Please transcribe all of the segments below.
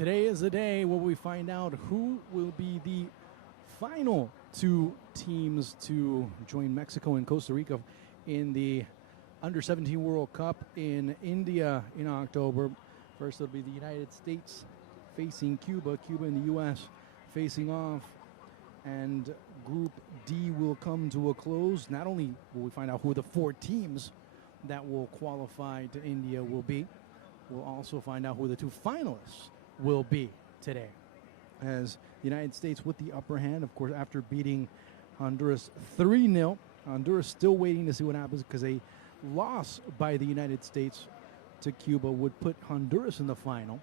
Today is the day where we find out who will be the final two teams to join Mexico and Costa Rica in the Under-17 World Cup in India in October. First, it'll be the United States facing Cuba, Cuba and the U.S. facing off, and Group D will come to a close. Not only will we find out who the four teams that will qualify to India will be, we'll also find out who the two finalists will be today. As the United States with the upper hand, of course, after beating Honduras 3-0. Honduras still waiting to see what happens because a loss by the United States to Cuba would put Honduras in the final.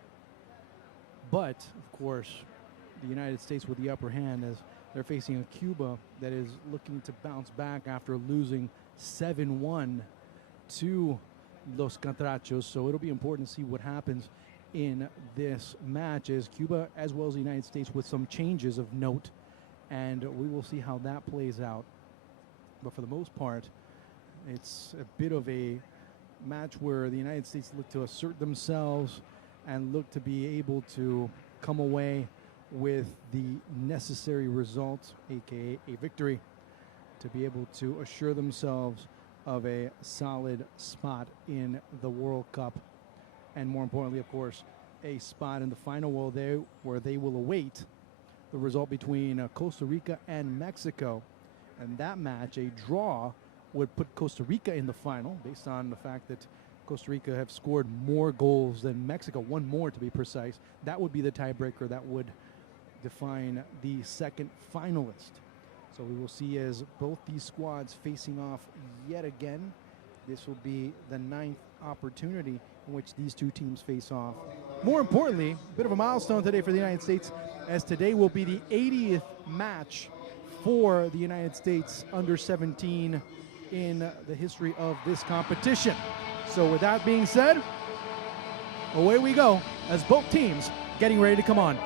But, of course, the United States with the upper hand as they're facing a Cuba that is looking to bounce back after losing 7-1 to Los Catrachos. So it'll be important to see what happens in this match as Cuba as well as the United States with some changes of note, and we will see how that plays out. But for the most part, it's a bit of a match where the United States look to assert themselves and look to be able to come away with the necessary result, aka a victory, to be able to assure themselves of a solid spot in the World Cup, and more importantly, of course, a spot in the final where they will await the result between Costa Rica and Mexico. And that match, a draw, would put Costa Rica in the final based on the fact that Costa Rica have scored more goals than Mexico, one more to be precise. That would be the tiebreaker that would define the second finalist. So we will see as both these squads facing off yet again. This will be the 9th opportunity in which these two teams face off. More importantly, a bit of a milestone today for the United States, as today will be the 80th match for the United States Under-17 in the history of this competition. So with that being said, away we go as both teams getting ready to come on.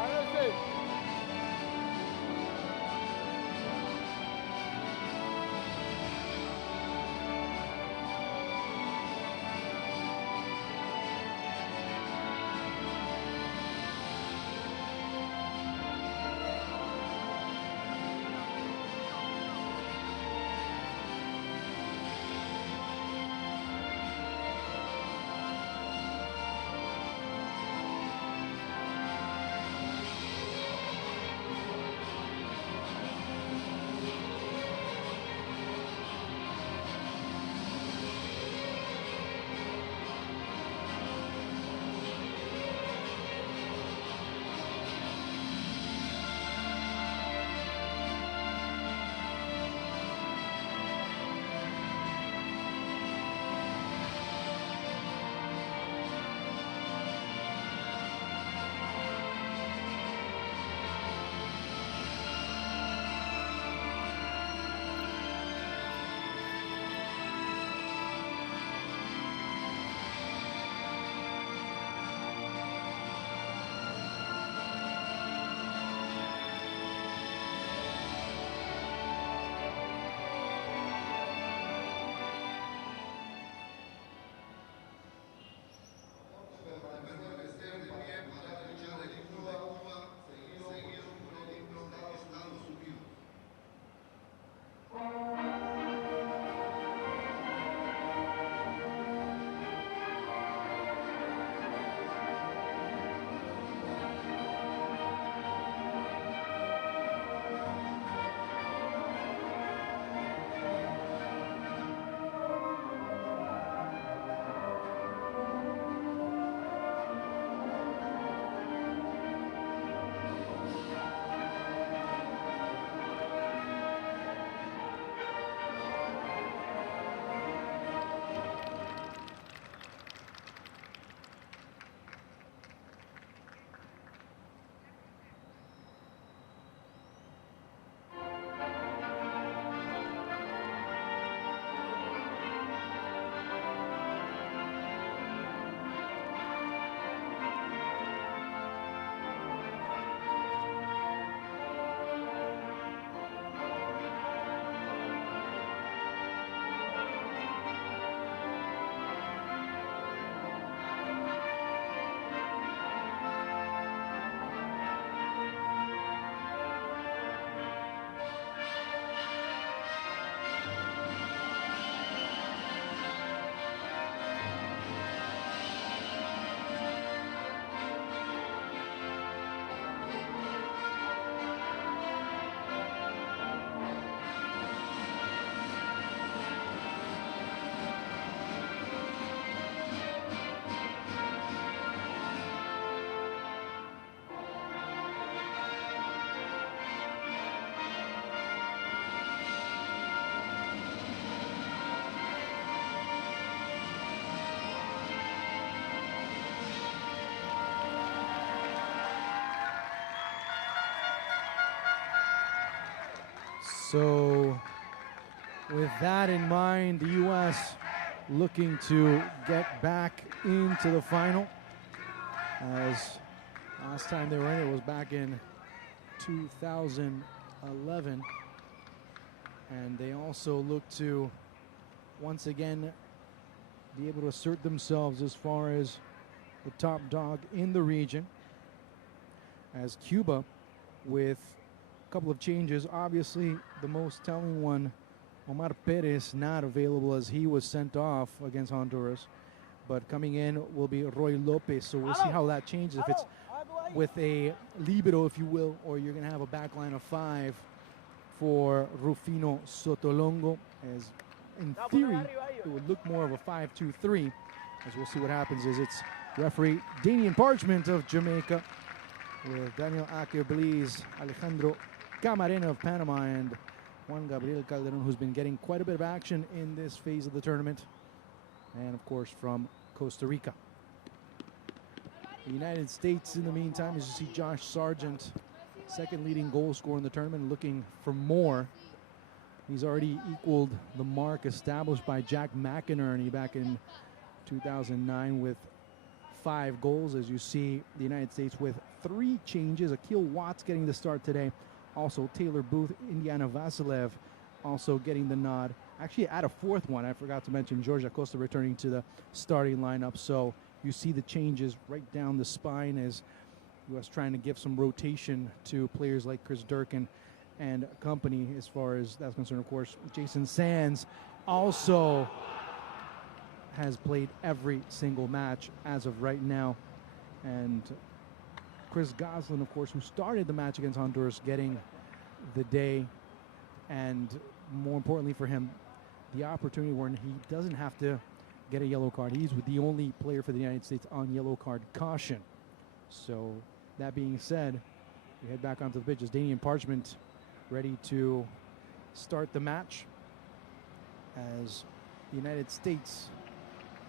So with that in mind, the U.S. looking to get back into the final, as last time they were in it was back in 2011. And they also look to once again be able to assert themselves as far as the top dog in the region, as Cuba, with a couple of changes. Obviously, the most telling one, Omar Perez, not available as he was sent off against Honduras. But coming in will be Roy Lopez. So we'll see how that changes. If it's with a libero, if you will, or you're going to have a back line of 5 for Rufino Sotolongo, as in theory it would look more of a 5-2-3. As we'll see what happens is it's referee Damian Parchment of Jamaica, with Daniel Aker Belize, Alejandro Camarena of Panama, and Juan Gabriel Calderon, who's been getting quite a bit of action in this phase of the tournament, and of course from Costa Rica. The United States, in the meantime, as you see Josh Sargent, second leading goal scorer in the tournament, looking for more. He's already equaled the mark established by Jack McInerney back in 2009 with 5 goals. As you see, the United States with 3 changes. Akil Watts getting the start today. Also Taylor Booth, Indiana Vasilev also getting the nod. Actually, add a 4th one. I forgot to mention George Acosta returning to the starting lineup. So you see the changes right down the spine as U.S. trying to give some rotation to players like Chris Durkin and company as far as that's concerned. Of course, Jason Sands also has played every single match as of right now. And Chris Goslin, of course, who started the match against Honduras, getting the day. And more importantly for him, the opportunity where he doesn't have to get a yellow card. He's the only player for the United States on yellow card caution. So that being said, we head back onto the pitch as Damian Parchment ready to start the match, as the United States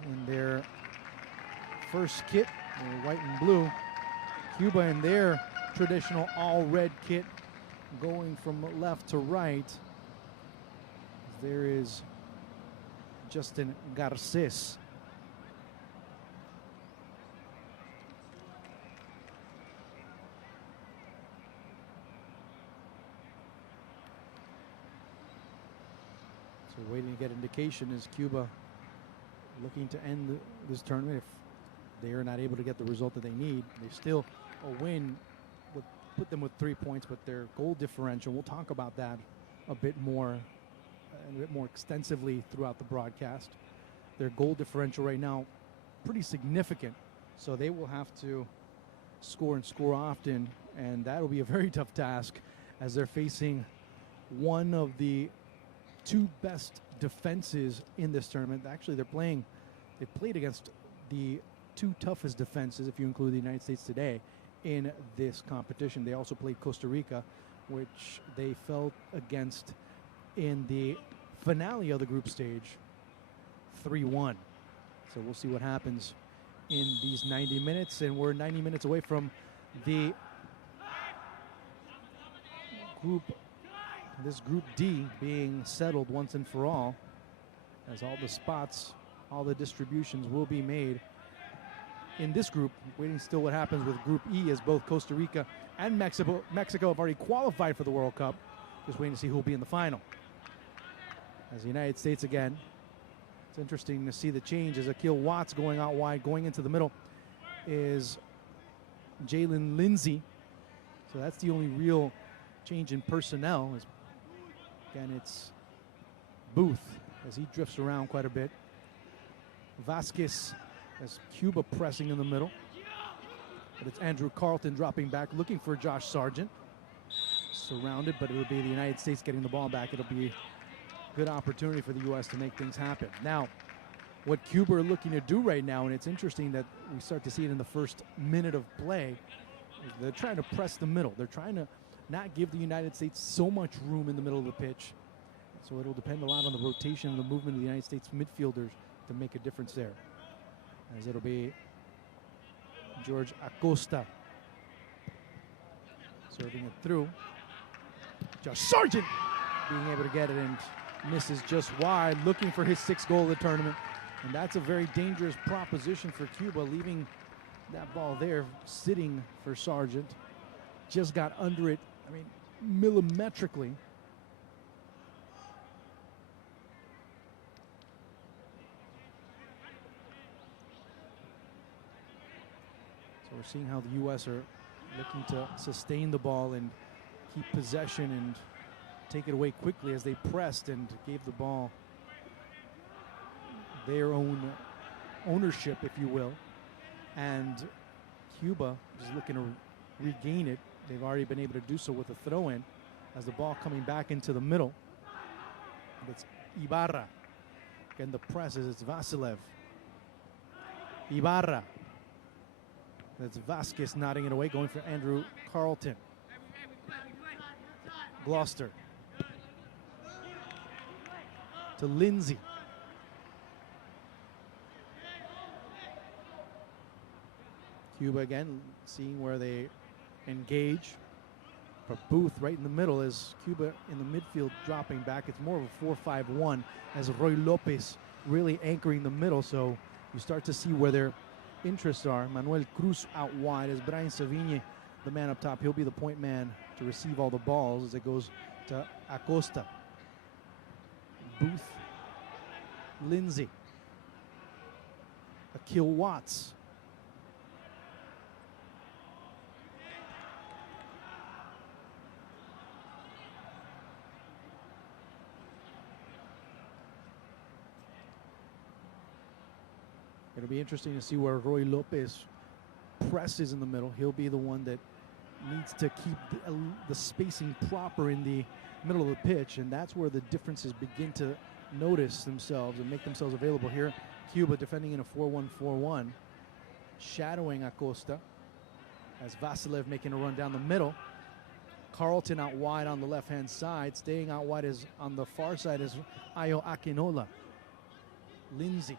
in their first kit, their white and blue. Cuba in their traditional all-red kit, going from left to right. There is Justin Garces. So waiting to get indication is Cuba looking to end this tournament. If they are not able to get the result that they need, they still a win would put them with 3 points, but their goal differential, we'll talk about that a bit more extensively throughout the broadcast. Their goal differential right now pretty significant, so they will have to score and score often, and that will be a very tough task as they're facing one of the 2 best defenses in this tournament. Actually, they played against the 2 toughest defenses, if you include the United States today, in this competition. They also played Costa Rica, which they fell against in the finale of the group stage 3-1. So we'll see what happens in these 90 minutes, and we're 90 minutes away from the group D being settled once and for all, as all the spots, all the distributions will be made in this group. Waiting still what happens with Group E, as both Costa Rica and Mexico have already qualified for the World Cup. Just waiting to see who will be in the final. As the United States again, it's interesting to see the change as Akil Watts going out wide. Going into the middle is Jalen Lindsay. So that's the only real change in personnel. Again, it's Booth as he drifts around quite a bit. Vasquez as Cuba pressing in the middle. But it's Andrew Carlton dropping back, looking for Josh Sargent. Surrounded, but it'll be the United States getting the ball back. It'll be a good opportunity for the U.S. to make things happen. Now, what Cuba are looking to do right now, and it's interesting that we start to see it in the first minute of play, is they're trying to press the middle. They're trying to not give the United States so much room in the middle of the pitch. So it'll depend a lot on the rotation and the movement of the United States midfielders to make a difference there. As it'll be George Acosta serving it through. Josh Sargent being able to get it and misses just wide, looking for his 6th goal of the tournament. And that's a very dangerous proposition for Cuba, leaving that ball there sitting for Sargent. Just got under it, I mean, millimetrically. So we're seeing how the U.S. are looking to sustain the ball and keep possession and take it away quickly as they pressed and gave the ball their own ownership, if you will. And Cuba is looking to regain it. They've already been able to do so with a throw-in as the ball coming back into the middle. And it's Ibarra. Again, the press is it's Vasilev. Ibarra. That's Vasquez nodding it away, going for Andrew Carlton. Gloucester. To Lindsay. Cuba again, seeing where they engage. For Booth right in the middle as Cuba in the midfield dropping back. It's more of a 4-5-1 as Roy Lopez really anchoring the middle. So you start to see where their interests are. Manuel Cruz out wide as Brian Savigny, the man up top. He'll be the point man to receive all the balls as it goes to Acosta. Booth. Lindsay. Akil Watts. It'll be interesting to see where Roy Lopez presses in the middle. He'll be the one that needs to keep the spacing proper in the middle of the pitch, and that's where the differences begin to notice themselves and make themselves available here. Cuba defending in a 4-1-4-1, shadowing Acosta as Vasilev making a run down the middle. Carlton out wide on the left-hand side. Staying out wide is on the far side is Ayo Akinola. Lindsay.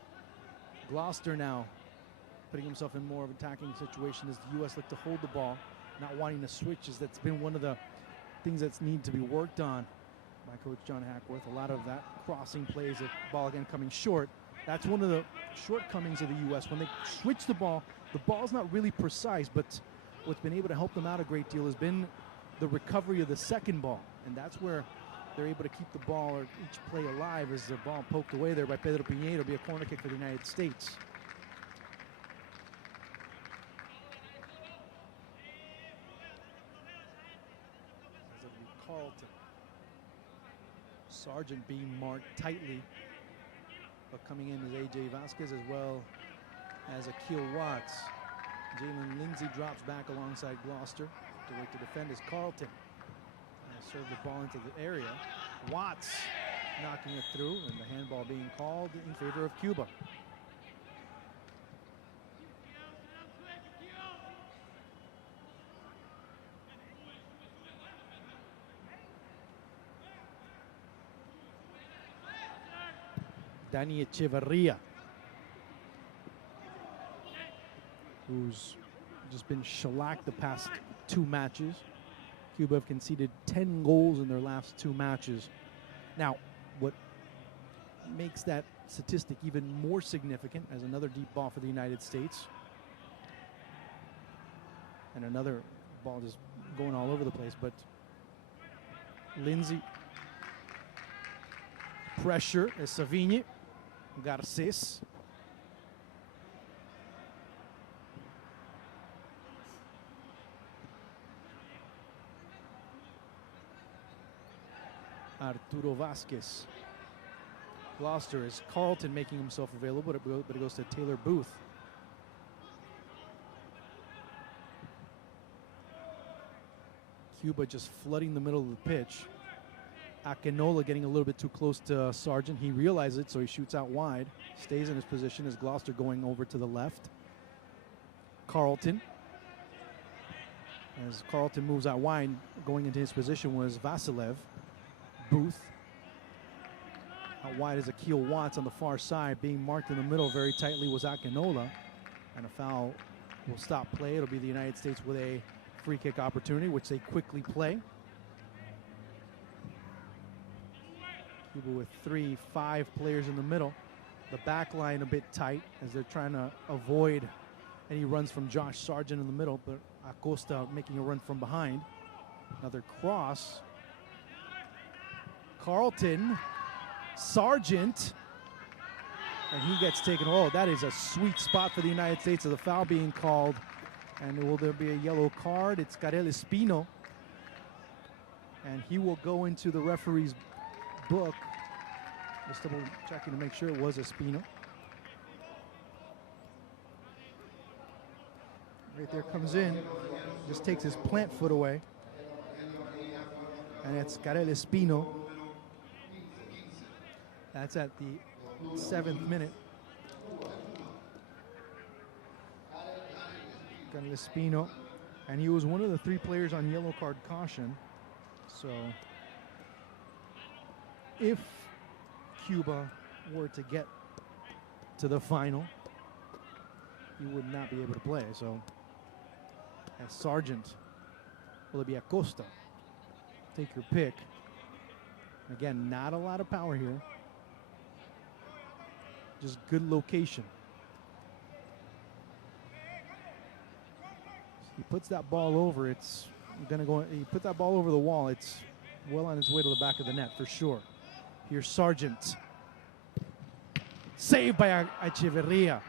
Gloucester now putting himself in more of an attacking situation as the U.S. look to hold the ball, not wanting to switch, as that's been one of the things that's need to be worked on by Coach John Hackworth. A lot of that crossing plays, the ball again coming short. That's one of the shortcomings of the U.S. When they switch the ball's not really precise, but what's been able to help them out a great deal has been the recovery of the second ball, and that's where they're able to keep the ball or each play alive as the ball poked away there by Pedro Piñeiro. It'll be a corner kick for the United States. As it'll be Carlton. Sargent being marked tightly, but coming in is A.J. Vasquez as well as Akil Watts. Jalen Lindsay drops back alongside Gloucester. To wait to defend is Carlton. Serve the ball into the area. Watts knocking it through, and the handball being called in favor of Cuba. Danny Echeverria, who's just been shellacked the past 2 matches. Cuba have conceded 10 goals in their last 2 matches. Now, what makes that statistic even more significant as another deep ball for the United States. And another ball just going all over the place, but Lindsay. Pressure as Savigny. Garces. Arturo Vasquez. Gloucester is Carlton making himself available, but it goes to Taylor Booth. Cuba just flooding the middle of the pitch. Akinola getting a little bit too close to Sargent. He realizes it, so he shoots out wide. Stays in his position as Gloucester going over to the left. Carlton. As Carlton moves out wide, going into his position was Vasilev. Booth. Out wide is Akil Watts on the far side. Being marked in the middle very tightly was Akinola. And a foul will stop play. It'll be the United States with a free kick opportunity, which they quickly play. Cuba with 3-5 players in the middle. The back line a bit tight as they're trying to avoid any runs from Josh Sargent in the middle, but Acosta making a run from behind. Another cross. Carlton, Sargent, and he gets taken. Oh, that is a sweet spot for the United States. Of the foul being called, and will there be a yellow card? It's Karel Espino, and he will go into the referee's book. Just double checking to make sure it was Espino. Right there, comes in, just takes his plant foot away, and it's Karel Espino. That's at the 7th minute. Karel Espino, and he was one of the 3 players on yellow card caution. So if Cuba were to get to the final, he would not be able to play. So as Sargent, will it be Acosta? Take your pick. Again, not a lot of power here. Just good location. He puts that ball over. It's gonna go. He put that ball over the wall. It's well on its way to the back of the net for sure. Here's Sargent. Saved by Echeverria.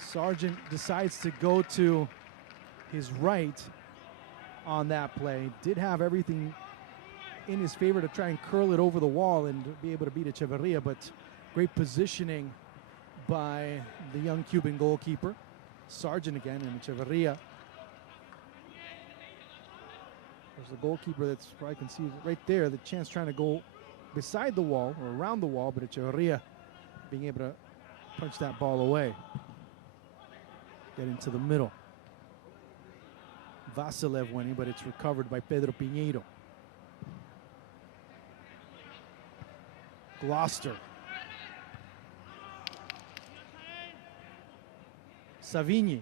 Sargent decides to go to his right on that play. Did have everything in his favor to try and curl it over the wall and be able to beat Echeverria, but great positioning by the young Cuban goalkeeper. Sargent again, and Echeverria. There's the goalkeeper that's probably can see right there, the chance trying to go beside the wall or around the wall, but Echeverria being able to punch that ball away. Get into the middle. Vasilev winning, but it's recovered by Pedro Piñeiro. Gloucester. Savigny.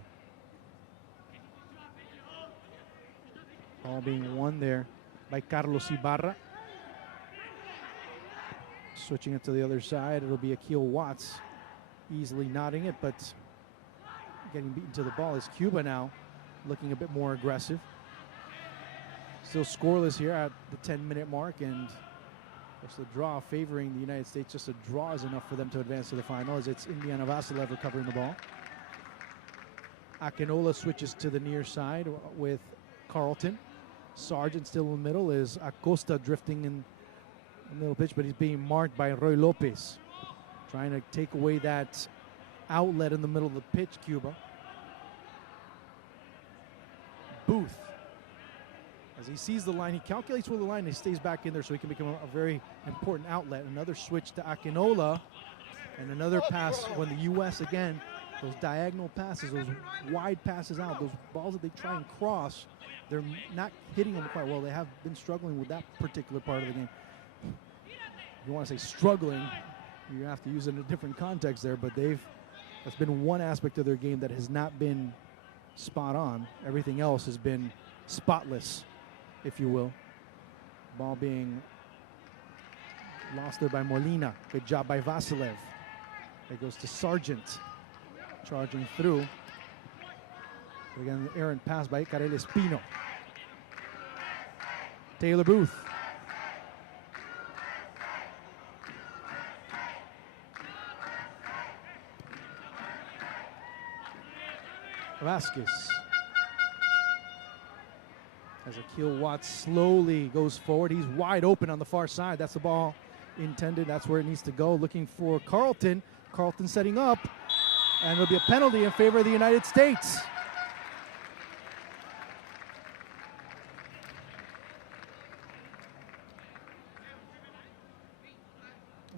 All being won there by Carlos Ibarra. Switching it to the other side, it'll be Akil Watts easily nodding it, but getting beaten to the ball is Cuba now, looking a bit more aggressive. Still scoreless here at the 10-minute mark, and just the draw favoring the United States. Just a draw is enough for them to advance to the final, as it's Indiana Vasilev recovering the ball. Akinola switches to the near side with Carlton. Sargent still in the middle. Is Acosta drifting in the middle pitch, but he's being marked by Roy Lopez, trying to take away that outlet in the middle of the pitch, Cuba. Booth, as he sees the line, he calculates where the line, he stays back in there so he can become a very important outlet. Another switch to Akinola, and another pass when the U.S. again, those diagonal passes, those wide passes out, those balls that they try and cross, they're not hitting them quite well. They have been struggling with that particular part of the game. If you want to say struggling, you have to use it in a different context there, but that's been one aspect of their game that has not been spot on. Everything else has been spotless, if you will. Ball being lost there by Molina. Good job by Vasilev. It goes to Sargent, charging through. Again, errant pass by Karel Espino. Taylor Booth. Vasquez. As Akil Watts slowly goes forward. He's wide open on the far side. That's the ball intended. That's where it needs to go. Looking for Carlton. Carlton setting up. And there'll be a penalty in favor of the United States.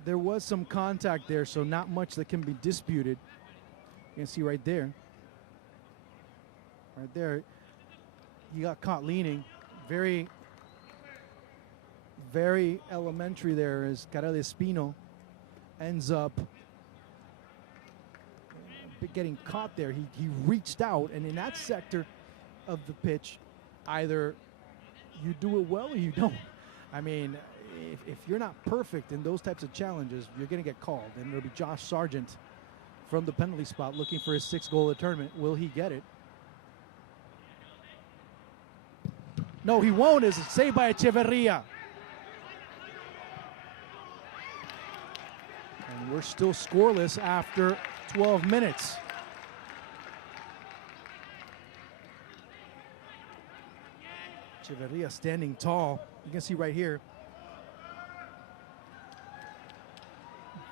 There was some contact there, so not much that can be disputed. You can see right there. Right there, he got caught leaning. Very, very elementary there as Karel Espino ends up getting caught there. He reached out, and in that sector of the pitch, either you do it well or you don't. I mean, if you're not perfect in those types of challenges, you're going to get called. And it'll be Josh Sargent from the penalty spot looking for his 6th goal of the tournament. Will he get it? No, he won't. It's saved by Echeverria. And we're still scoreless after 12 minutes. Echeverria standing tall. You can see right here.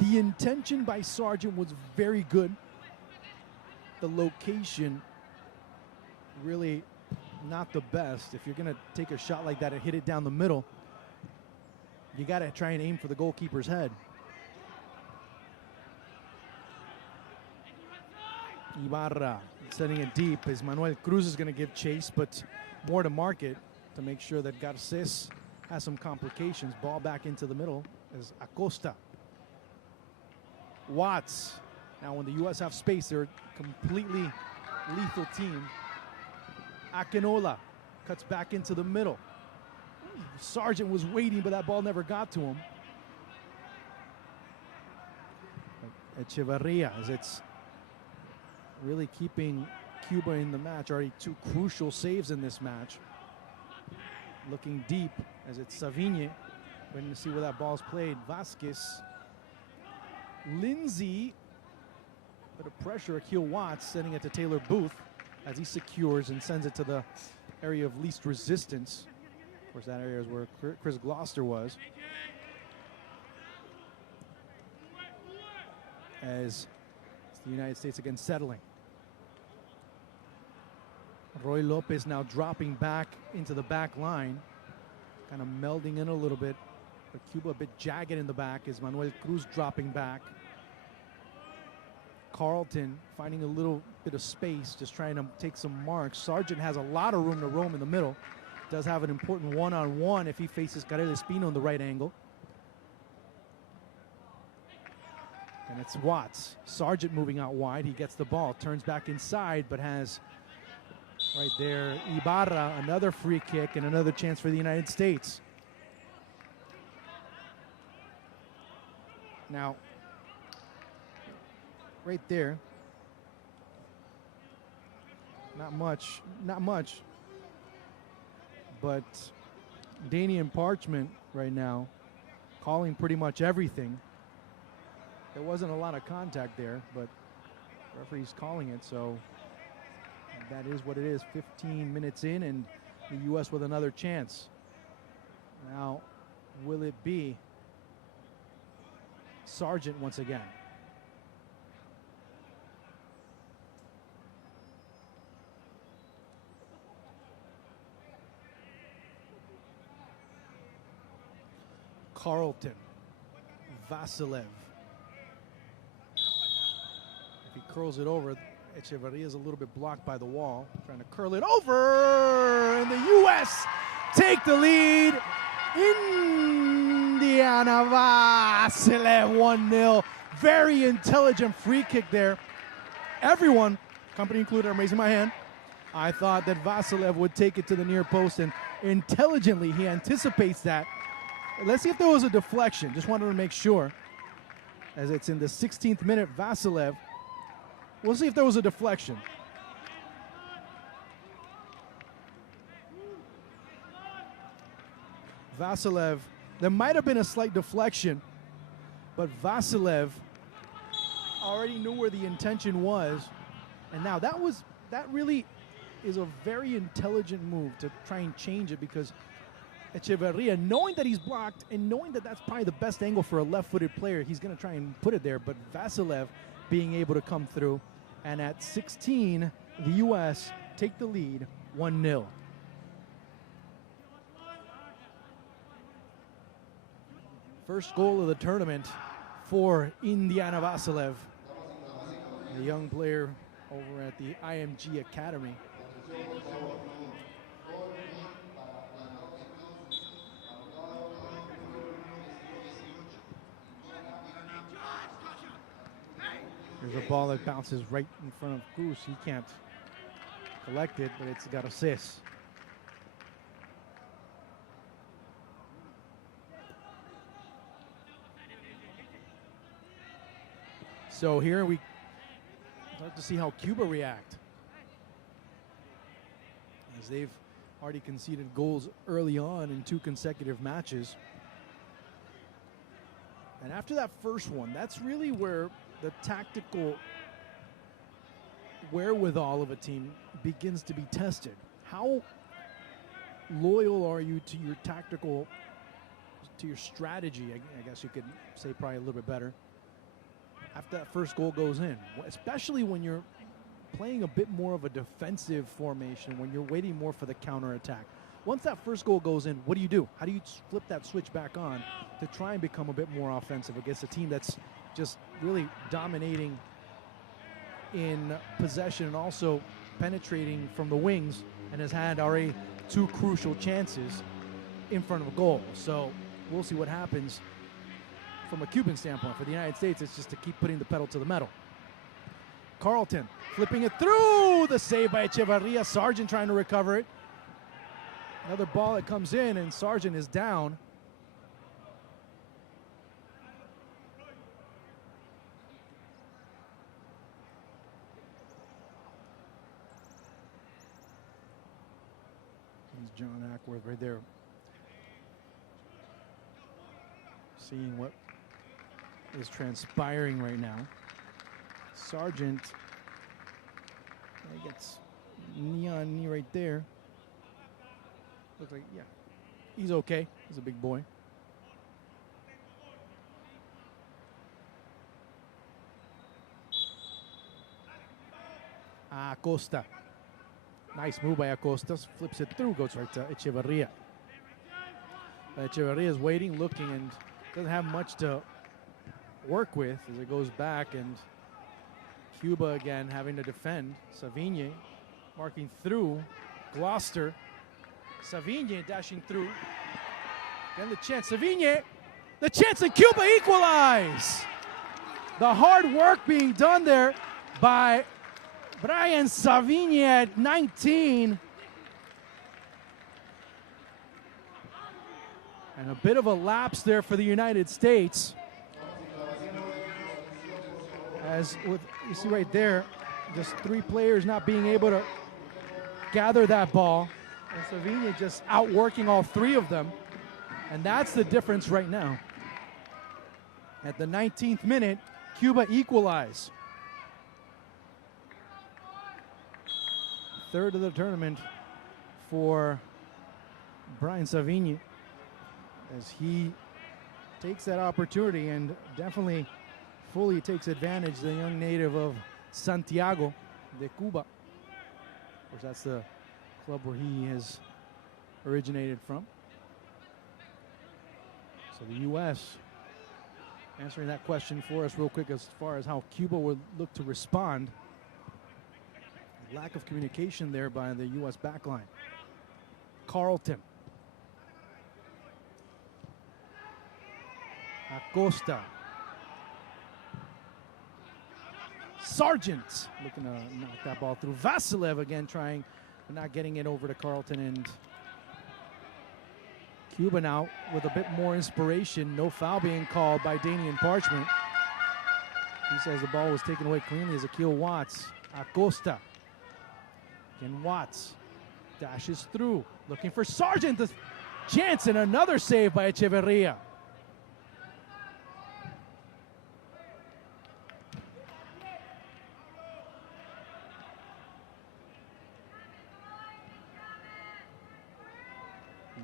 The intention by Sargent was very good. The location really not the best. If you're going to take a shot like that and hit it down the middle, you got to try and aim for the goalkeeper's head. Ibarra setting it deep as Manuel Cruz is going to give chase, but more to market to make sure that Garces has some complications. Ball back into the middle as Acosta. Watts. Now when the U.S. have space, they're a completely lethal team. Akinola cuts back into the middle. Sargent was waiting, but that ball never got to him. Echeverria, as it's really keeping Cuba in the match. Already 2 crucial saves in this match. Looking deep as it's Savigne. Waiting to see where that ball's played. Vasquez. Lindsay. Bit of pressure. Akil Watts sending it to Taylor Booth as he secures and sends it to the area of least resistance. Of course, that area is where Chris Gloucester was. As it's the United States again settling. Roy Lopez now dropping back into the back line. Kind of melding in a little bit. But Cuba a bit jagged in the back as Manuel Cruz dropping back. Carlton finding a little bit of space, just trying to take some marks. Sargent has a lot of room to roam in the middle. Does have an important one-on-one if he faces Carel Espino in the right angle. And it's Watts. Sargent moving out wide. He gets the ball, turns back inside, but has right there Ibarra, another free kick and another chance for the United States. Now, right there, not much, but Danian Parchment right now calling pretty much everything. There wasn't a lot of contact there, but the referee's calling it, so that is what it is. 15 minutes in and the U.S. with another chance. Now, will it be Sargent once again? Carlton, Vasilev. If he curls it over, Echeverria is a little bit blocked by the wall. Trying to curl it over, and the U.S. take the lead. Indiana Vasilev 1-0. Very intelligent free kick there. Everyone, company included, I'm raising my hand. I thought that Vasilev would take it to the near post, and intelligently he anticipates that. Let's see if there was a deflection. Just wanted to make sure. As it's in the 16th minute, Vasilev. We'll see if there was a deflection. Vasilev, there might have been a slight deflection, but Vasilev already knew where the intention was. And now that really is a very intelligent move to try and change it, because Echeverria, knowing that he's blocked and knowing that that's probably the best angle for a left-footed player, he's going to try and put it there. But Vasilev being able to come through. And at 16, the U.S. take the lead 1-0. First goal of the tournament for Indiana Vasilev, a young player over at the IMG Academy. There's a ball that bounces right in front of Cruz. He can't collect it, but it's got assist. So here we start to see how Cuba react, as they've already conceded goals early on in 2 consecutive matches. And after that first one, that's really where the tactical wherewithal of a team begins to be tested. How loyal are you to your tactical, to your strategy, I guess you could say probably a little bit better, after that first goal goes in, especially when you're playing a bit more of a defensive formation, when you're waiting more for the counterattack. Once that first goal goes in, what do? How do you flip that switch back on to try and become a bit more offensive against a team that's just really dominating in possession and also penetrating from the wings and has had already 2 crucial chances in front of a goal? So we'll see what happens from a Cuban standpoint. For the United States, it's just to keep putting the pedal to the metal. Carlton flipping it through, the save by Echevarria. Sargent trying to recover it. Another ball that comes in, and Sargent is down. Here's John Ackworth right there, seeing what is transpiring right now. Sargent, he gets knee on knee right there. Looks like, yeah, he's okay. He's a big boy. Acosta. Nice move by Acosta. Flips it through, goes right to Echevarria. Echevarria is waiting, looking, and doesn't have much to work with as it goes back, and Cuba again having to defend. Savigne marking through. Gloucester. Savigne dashing through. Then the chance. Savigne. The chance, and Cuba equalize. The hard work being done there by Brian Savigne at 19. And a bit of a lapse there for the United States. As with, you see right there, just 3 players not being able to gather that ball. And Savigne just outworking all 3 of them. And that's the difference right now. At the 19th minute, Cuba equalize. 3rd of the tournament for Brian Savigne, as he takes that opportunity and definitely fully takes advantage, the young native of Santiago de Cuba. Of course, that's the club where he has originated from. So the U.S. answering that question for us real quick as far as how Cuba would look to respond. Lack of communication there by the U.S. backline. Carlton. Acosta. Sargent looking to knock that ball through. Vasilev again trying, but not getting it over to Carlton. And Cuba now with a bit more inspiration. No foul being called by Danian Parchment. He says the ball was taken away cleanly as Akil Watts. Acosta. Again, Watts dashes through, looking for Sargent. The chance, and another save by Echevarria.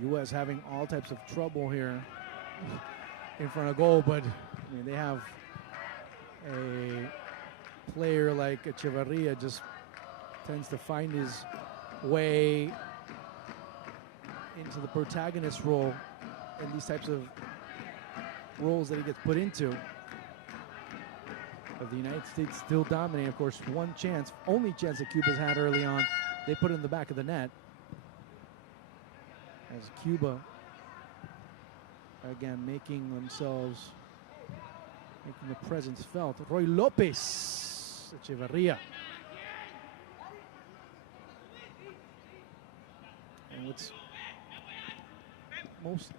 U.S. having all types of trouble here in front of goal, but I mean, they have a player like Echevarria just tends to find his way into the protagonist role in these types of roles that he gets put into. But the United States still dominating. Of course, one chance, only chance that Cuba's had early on, they put it in the back of the net. As Cuba, again, making the presence felt. Roy Lopez, Echevarria. And what's most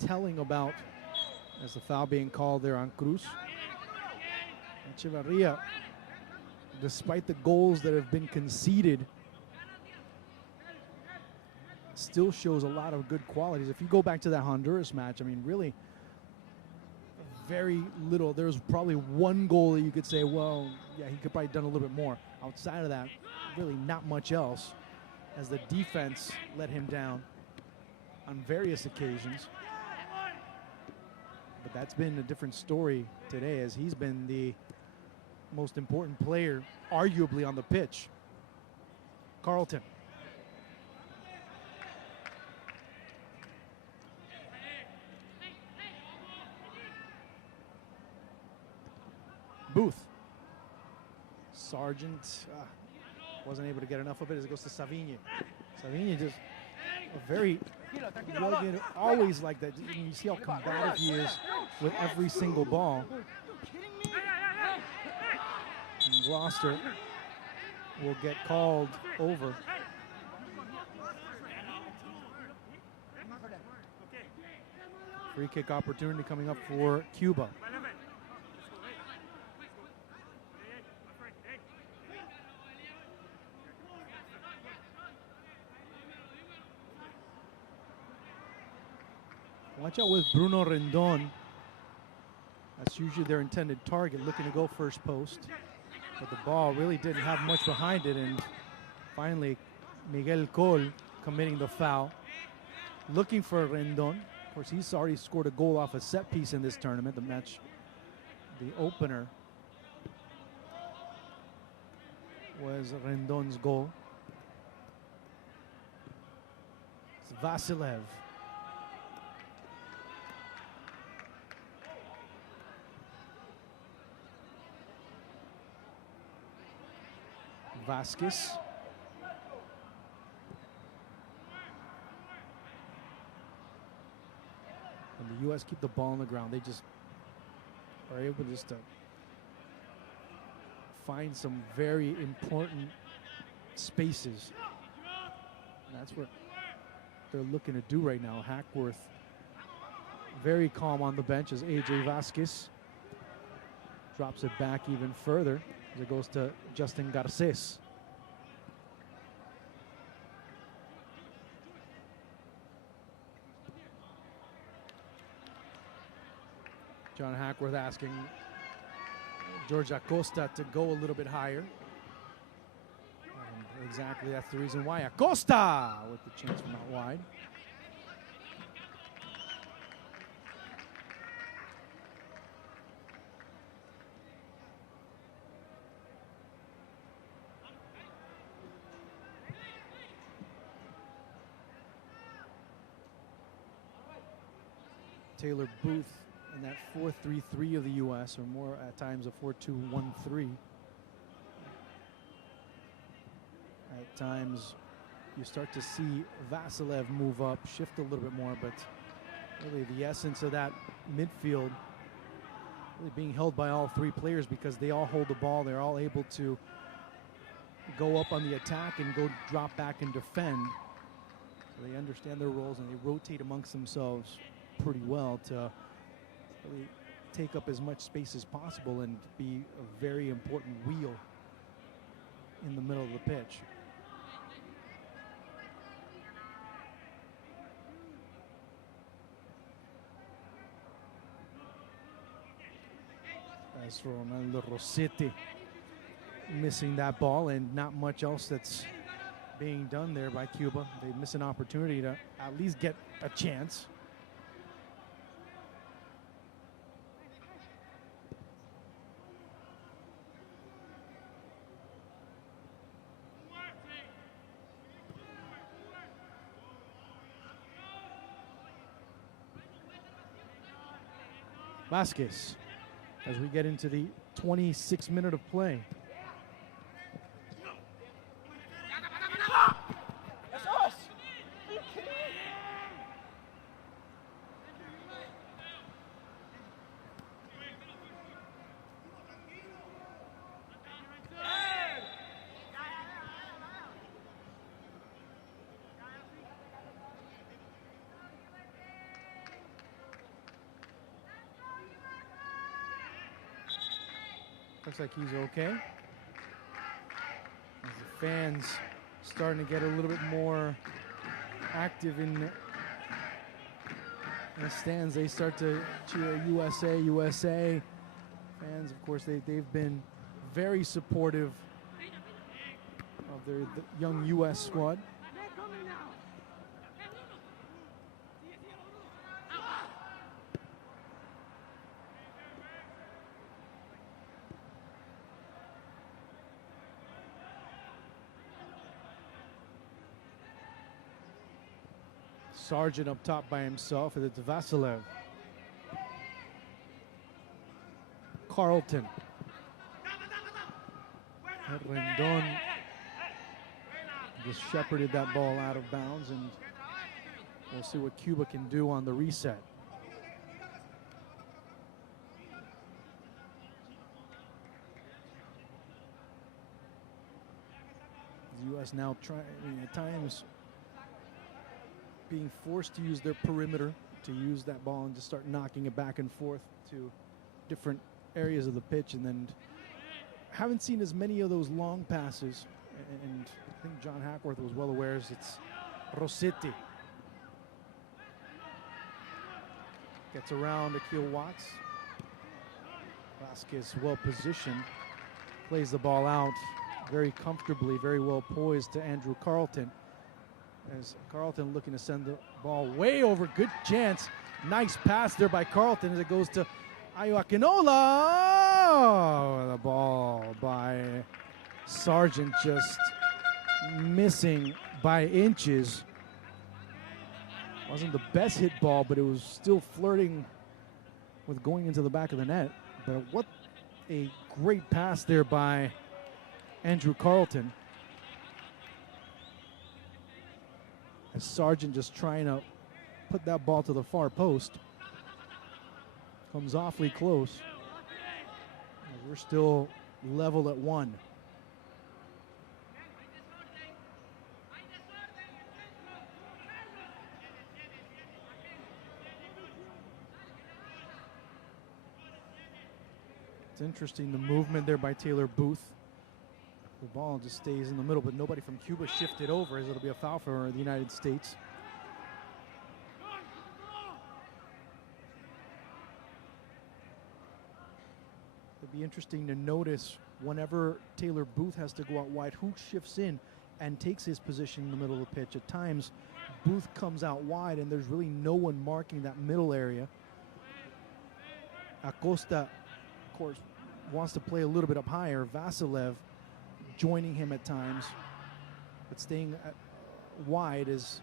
telling about, as the foul being called there on Cruz, Echeverria, despite the goals that have been conceded, still shows a lot of good qualities. If you go back to that Honduras match, I mean, really very little. There's probably one goal that you could say, well, yeah, he could probably done a little bit more. Outside of that, really not much else, as the defense let him down on various occasions. But that's been a different story today, as he's been the most important player, arguably, on the pitch. Carlton. Booth. Sargent wasn't able to get enough of it as it goes to Savigne. Savigne just a very rugged, always like that. You see how combative he is with every single ball. And Gloucester will get called over. Free kick opportunity coming up for Cuba. Watch out with Bruno Rendon. That's usually their intended target, looking to go first post. But the ball really didn't have much behind it, and finally Miguel Col committing the foul. Looking for Rendon. Of course, he's already scored a goal off a set piece in this tournament, the match, the opener was Rendon's goal. It's Vasilev. Vasquez. And the U.S. keep the ball on the ground. They just are able just to find some very important spaces. And that's what they're looking to do right now. Hackworth very calm on the bench as A.J. Vasquez drops it back even further as it goes to Justin Garces. John Hackworth asking George Acosta to go a little bit higher. And exactly, that's the reason why. Acosta with the chance from out wide. Taylor Booth in that 4-3-3 of the U.S., or more at times a 4-2-1-3. At times you start to see Vasilev move up, shift a little bit more, but really the essence of that midfield really being held by all three players, because they all hold the ball. They're all able to go up on the attack and go drop back and defend. So they understand their roles and they rotate amongst themselves pretty well to really take up as much space as possible and be a very important wheel in the middle of the pitch. As for Ronaldo Rossetti, missing that ball, and not much else that's being done there by Cuba. They miss an opportunity to at least get a chance. Vasquez, as we get into the 26th minute of play. Looks like he's okay. As the fans starting to get a little bit more active in the stands, they start to cheer USA, USA. Fans, of course, they've been very supportive of the young U.S. squad. Sargent up top by himself, and it's Vasilev. Carlton. Rendon just shepherded that ball out of bounds, and we'll see what Cuba can do on the reset. The U.S. now trying at times being forced to use their perimeter to use that ball and just start knocking it back and forth to different areas of the pitch, and then haven't seen as many of those long passes, and I think John Hackworth was well aware as it's Rossetti. Gets around Akil Watts. Vasquez well positioned, plays the ball out very comfortably, very well poised to Andrew Carlton. As Carlton looking to send the ball way over, good chance. Nice pass there by Carlton as it goes to Ayo Akinola. Oh, the ball by Sargent just missing by inches. Wasn't the best hit ball, but it was still flirting with going into the back of the net. But what a great pass there by Andrew Carlton. As Sargent just trying to put that ball to the far post. Comes awfully close. We're still level at 1. It's interesting, the movement there by Taylor Booth. The ball just stays in the middle, but nobody from Cuba shifted over, as it'll be a foul for the United States. It'd be interesting to notice whenever Taylor Booth has to go out wide, who shifts in and takes his position in the middle of the pitch. At times, Booth comes out wide, and there's really no one marking that middle area. Acosta, of course, wants to play a little bit up higher. Vasilev joining him at times, but staying wide is,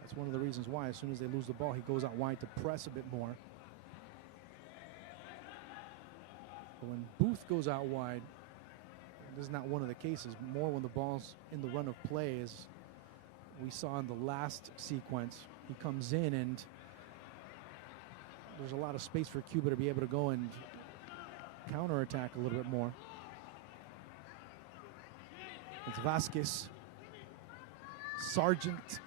that's one of the reasons why as soon as they lose the ball, he goes out wide to press a bit more. But when Booth goes out wide, this is not one of the cases, more when the ball's in the run of play, as we saw in the last sequence. He comes in and there's a lot of space for Cuba to be able to go and counterattack a little bit more. It's Vasquez. Sargent.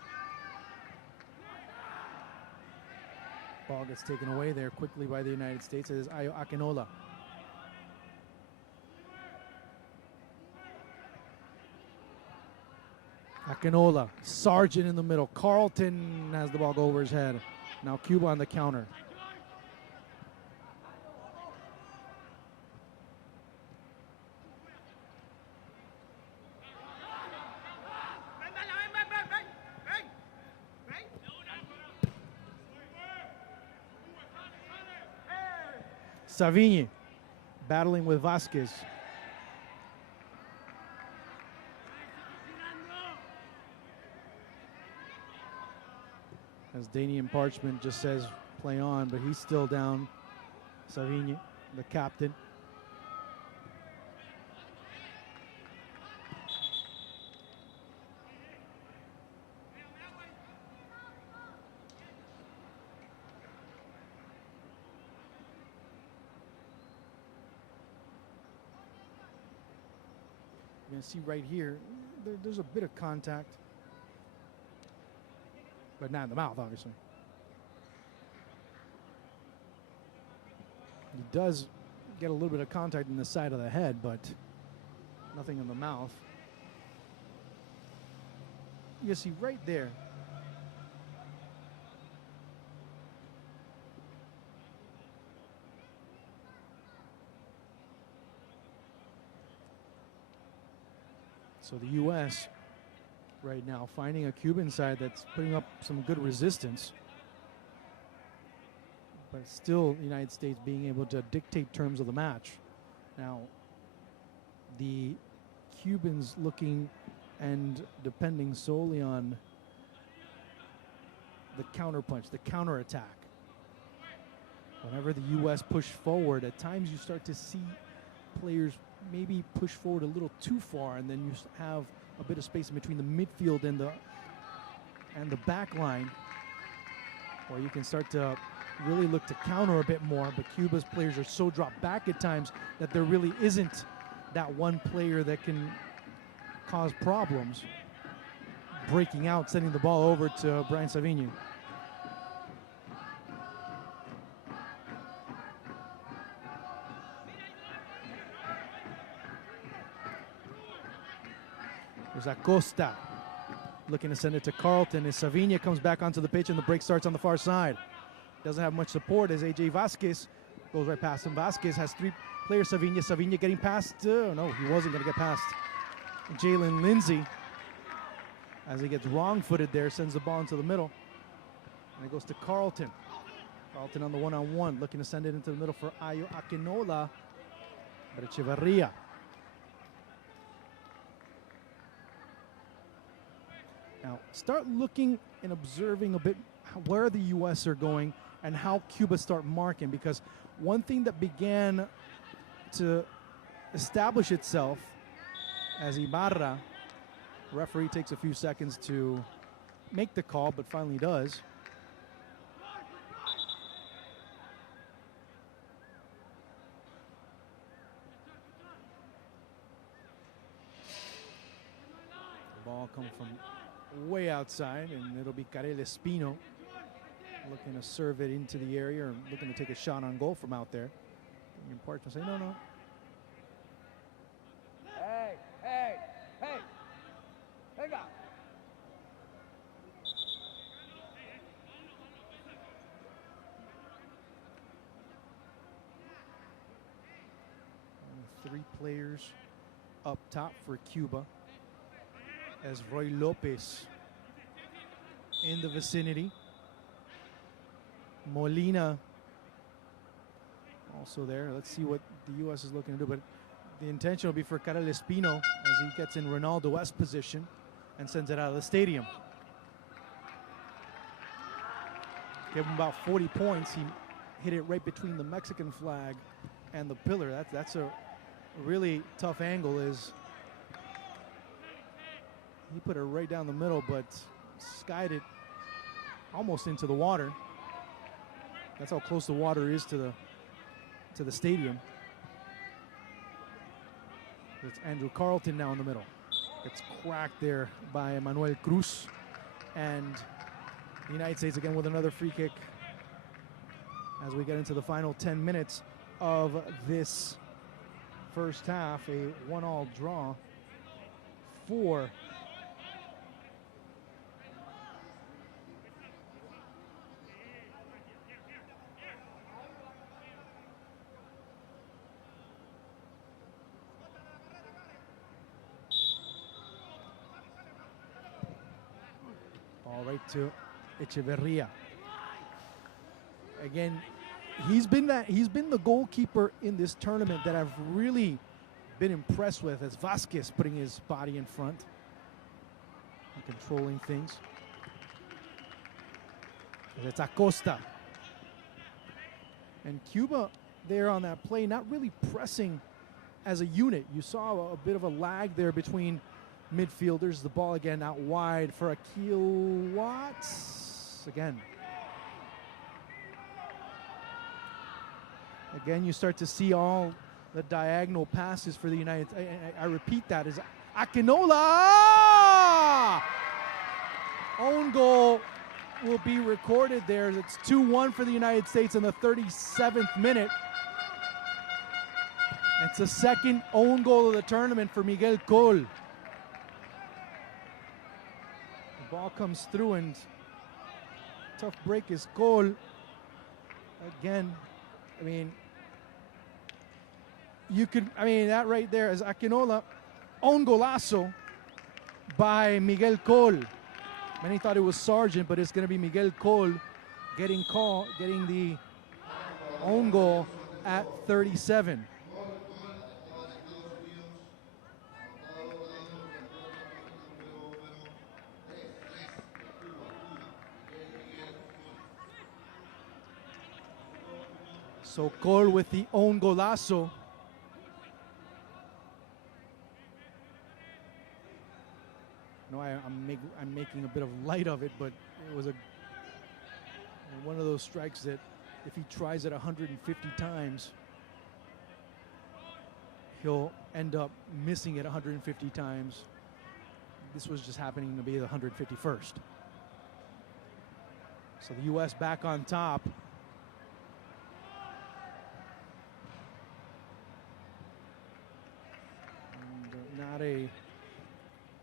Ball gets taken away there quickly by the United States. It is Ayo Akinola. Akinola. Sargent in the middle. Carlton has the ball go over his head. Now Cuba on the counter. Savigny battling with Vasquez. As Danian Parchment just says, play on, but he's still down. Savigny, the captain. You can see right here, there's a bit of contact, but not in the mouth, obviously. He does get a little bit of contact in the side of the head, but nothing in the mouth. You can see right there. So the U.S. right now finding a Cuban side that's putting up some good resistance. But still the United States being able to dictate terms of the match. Now, the Cubans looking and depending solely on the counterpunch, the counterattack. Whenever the U.S. push forward, at times you start to see players maybe push forward a little too far, and then you have a bit of space in between the midfield and the back line, where you can start to really look to counter a bit more. But Cuba's players are so dropped back at times that there really isn't that one player that can cause problems. Breaking out, sending the ball over to Brian Savigny. There's Acosta looking to send it to Carlton as Savigny comes back onto the pitch and the break starts on the far side. Doesn't have much support as AJ Vasquez goes right past him. Vasquez has three players. Savigny getting past. No, he wasn't going to get past Jalen Lindsay as he gets wrong-footed there, sends the ball into the middle. And it goes to Carlton. Carlton on the one-on-one, looking to send it into the middle for Ayo Akinola. But Echeverria. Now, start looking and observing a bit where the U.S. are going and how Cuba start marking, because one thing that began to establish itself as Ibarra, referee takes a few seconds to make the call, but finally does. The ball comes from way outside, and it'll be Karel Espino looking to serve it into the area, or looking to take a shot on goal from out there. And Parchman say, no. Hey, venga. Three players up top for Cuba, as Roy Lopez in the vicinity. Molina also there. Let's see what the U.S. is looking to do, but the intention will be for Karel Espino as he gets in Ronaldo West position and sends it out of the stadium. Give him about 40 points. He hit it right between the Mexican flag and the pillar. That's a really tough angle. Is he put it right down the middle, but skied it almost into the water. That's how close the water is to the stadium. It's Andrew Carlton now in the middle. It's cracked there by Manuel Cruz. And the United States again with another free kick as we get into the final 10 minutes of this first half. A 1-1 draw for right to Echeverria. Again, he's been the goalkeeper in this tournament that I've really been impressed with, as Vasquez putting his body in front and controlling things. It's Acosta. And Cuba there on that play, not really pressing as a unit. You saw a bit of a lag there between midfielders. The ball again out wide for Akil Watts. Again, you start to see all the diagonal passes for the United States. I repeat that, is Akinola! Own goal will be recorded there. It's 2-1 for the United States in the 37th minute. It's a second own goal of the tournament for Miguel Col. The ball comes through and tough break is Col. Again, I mean, that right there is Akinola. Own golazo by Miguel Col. Many thought it was Sargent, but it's going to be Miguel Col getting the own goal at 37. So Col with the own golazo. No, I'm making a bit of light of it, but it was one of those strikes that if he tries it 150 times, he'll end up missing it 150 times. This was just happening to be the 151st. So the U.S. back on top. Not a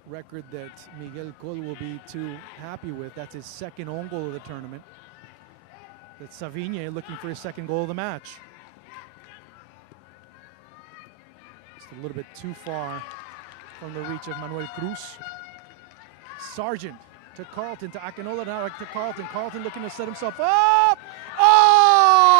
record that Miguel Col will be too happy with. That's his second own goal of the tournament. That's Savigne looking for his second goal of the match. Just a little bit too far from the reach of Manuel Cruz. Sargent to Carlton, to Akinola, now to Carlton. Carlton looking to set himself up. Oh!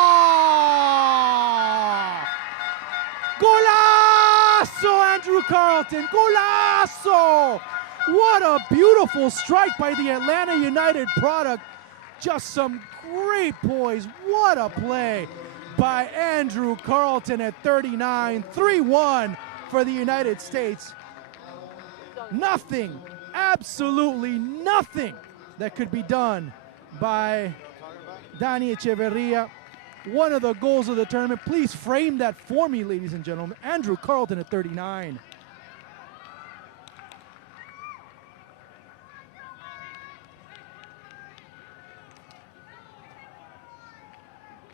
Golazo, Andrew Carlton, golazo! What a beautiful strike by the Atlanta United product. Just some great poise. What a play by Andrew Carlton at 39. 3-1 for the United States. Nothing, absolutely nothing that could be done by Dani Echeverria. One of the goals of the tournament. Please frame that for me, ladies and gentlemen. Andrew Carlton at 39.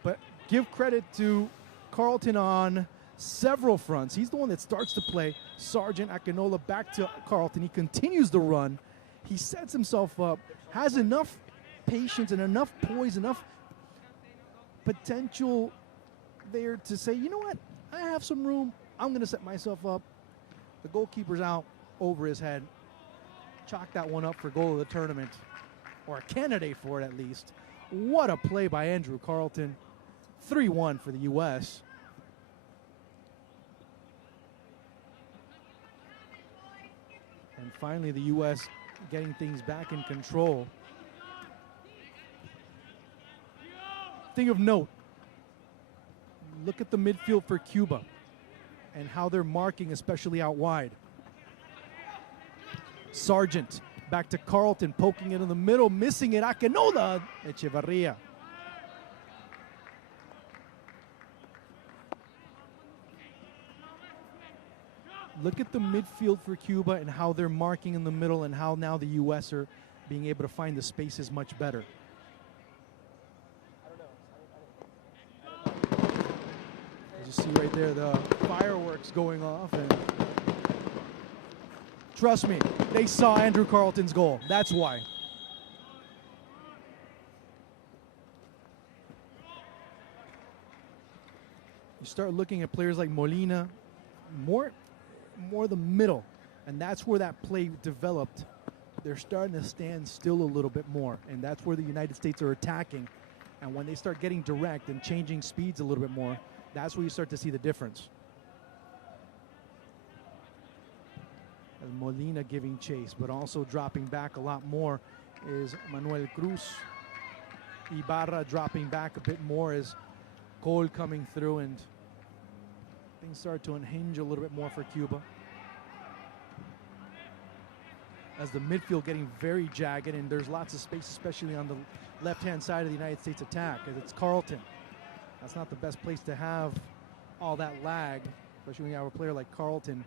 But give credit to Carlton on several fronts. He's the one that starts to play. Sargent, Akinola back to Carlton. He continues the run. He sets himself up, has enough patience and enough poise, enough potential there to say, you know what, I have some room. I'm going to set myself up. The goalkeeper's out over his head. Chalk that one up for goal of the tournament, or a candidate for it at least. What a play by Andrew Carlton. 3-1 for the U.S. And finally, the U.S. getting things back in control. Thing of note, look at the midfield for Cuba and how they're marking, especially out wide. Sargent back to Carlton, poking it in the middle, missing it. Akinola, Echeverria. Look at the midfield for Cuba and how they're marking in the middle and how now the U.S. are being able to find the spaces much better. As you see right there, the fireworks going off. And trust me, they saw Andrew Carlton's goal. That's why. You start looking at players like Molina, more the middle, and that's where that play developed. They're starting to stand still a little bit more, and that's where the United States are attacking. And when they start getting direct and changing speeds a little bit more, that's where you start to see the difference. As Molina giving chase, but also dropping back a lot more is Manuel Cruz. Ibarra dropping back a bit more as Cole coming through, and things start to unhinge a little bit more for Cuba. As the midfield getting very jagged, and there's lots of space, especially on the left-hand side of the United States attack, as it's Carlton. That's not the best place to have all that lag, especially when you have a player like Carlton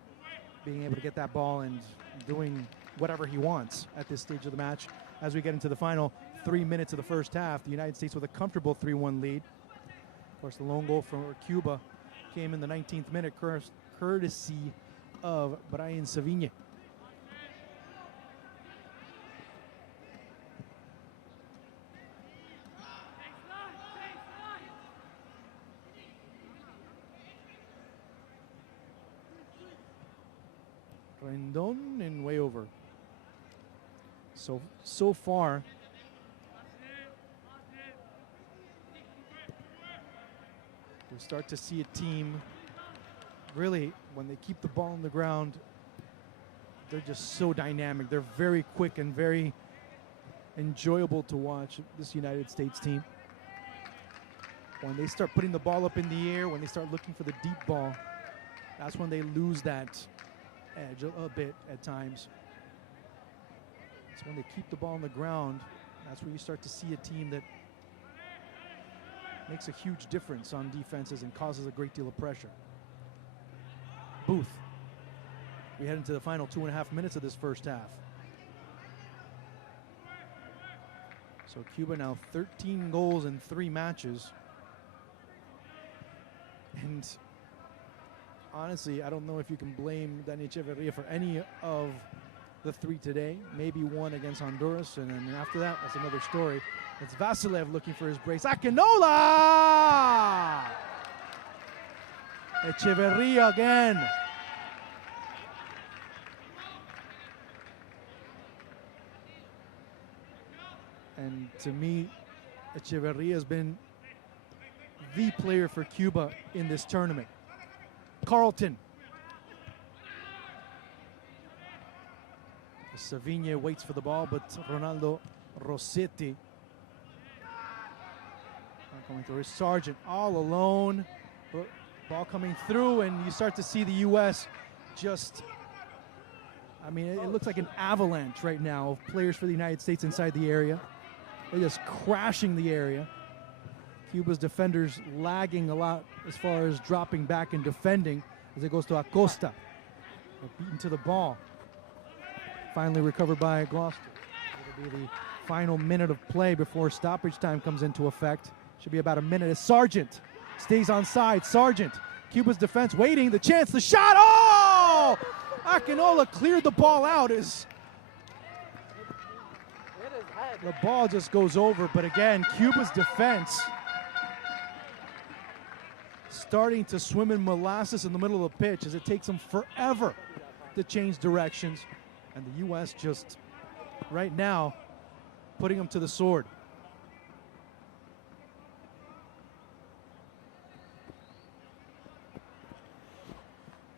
being able to get that ball and doing whatever he wants at this stage of the match. As we get into the final 3 minutes of the first half, the United States with a comfortable 3-1 lead. Of course, the lone goal for Cuba came in the 19th minute, courtesy of Brian Savigne. Rendon and way over. So far, we start to see a team really, when they keep the ball on the ground, they're just so dynamic. They're very quick and very enjoyable to watch, this United States team. When they start putting the ball up in the air, when they start looking for the deep ball, that's when they lose that edge a bit at times. It's when they keep the ball on the ground, that's where you start to see a team that makes a huge difference on defenses and causes a great deal of pressure. Booth. We head into the final 2.5 minutes of this first half. So Cuba now 13 goals in 3 matches. And honestly, I don't know if you can blame Dani Echeverria for any of the 3 today. Maybe one against Honduras, and then after that, that's another story. It's Vasilev looking for his brace. Akinola! Echeverria again. And to me, Echeverria has been the player for Cuba in this tournament. Carlton. Savigne waits for the ball, but Ronaldo Rossetti not coming through. Sargent all alone. Ball coming through, and you start to see the U.S. just, I mean, it looks like an avalanche right now of players for the United States inside the area. They're just crashing the area. Cuba's defenders lagging a lot as far as dropping back and defending as it goes to Acosta. Beaten to the ball. Finally recovered by Gloucester. It'll be the final minute of play before stoppage time comes into effect. Should be about a minute as Sargent stays on side. Sargent, Cuba's defense waiting, the chance, the shot, oh! Akinola cleared the ball out as the ball just goes over, but again, Cuba's defense starting to swim in molasses in the middle of the pitch as it takes them forever to change directions. And the U.S. just, right now, putting them to the sword.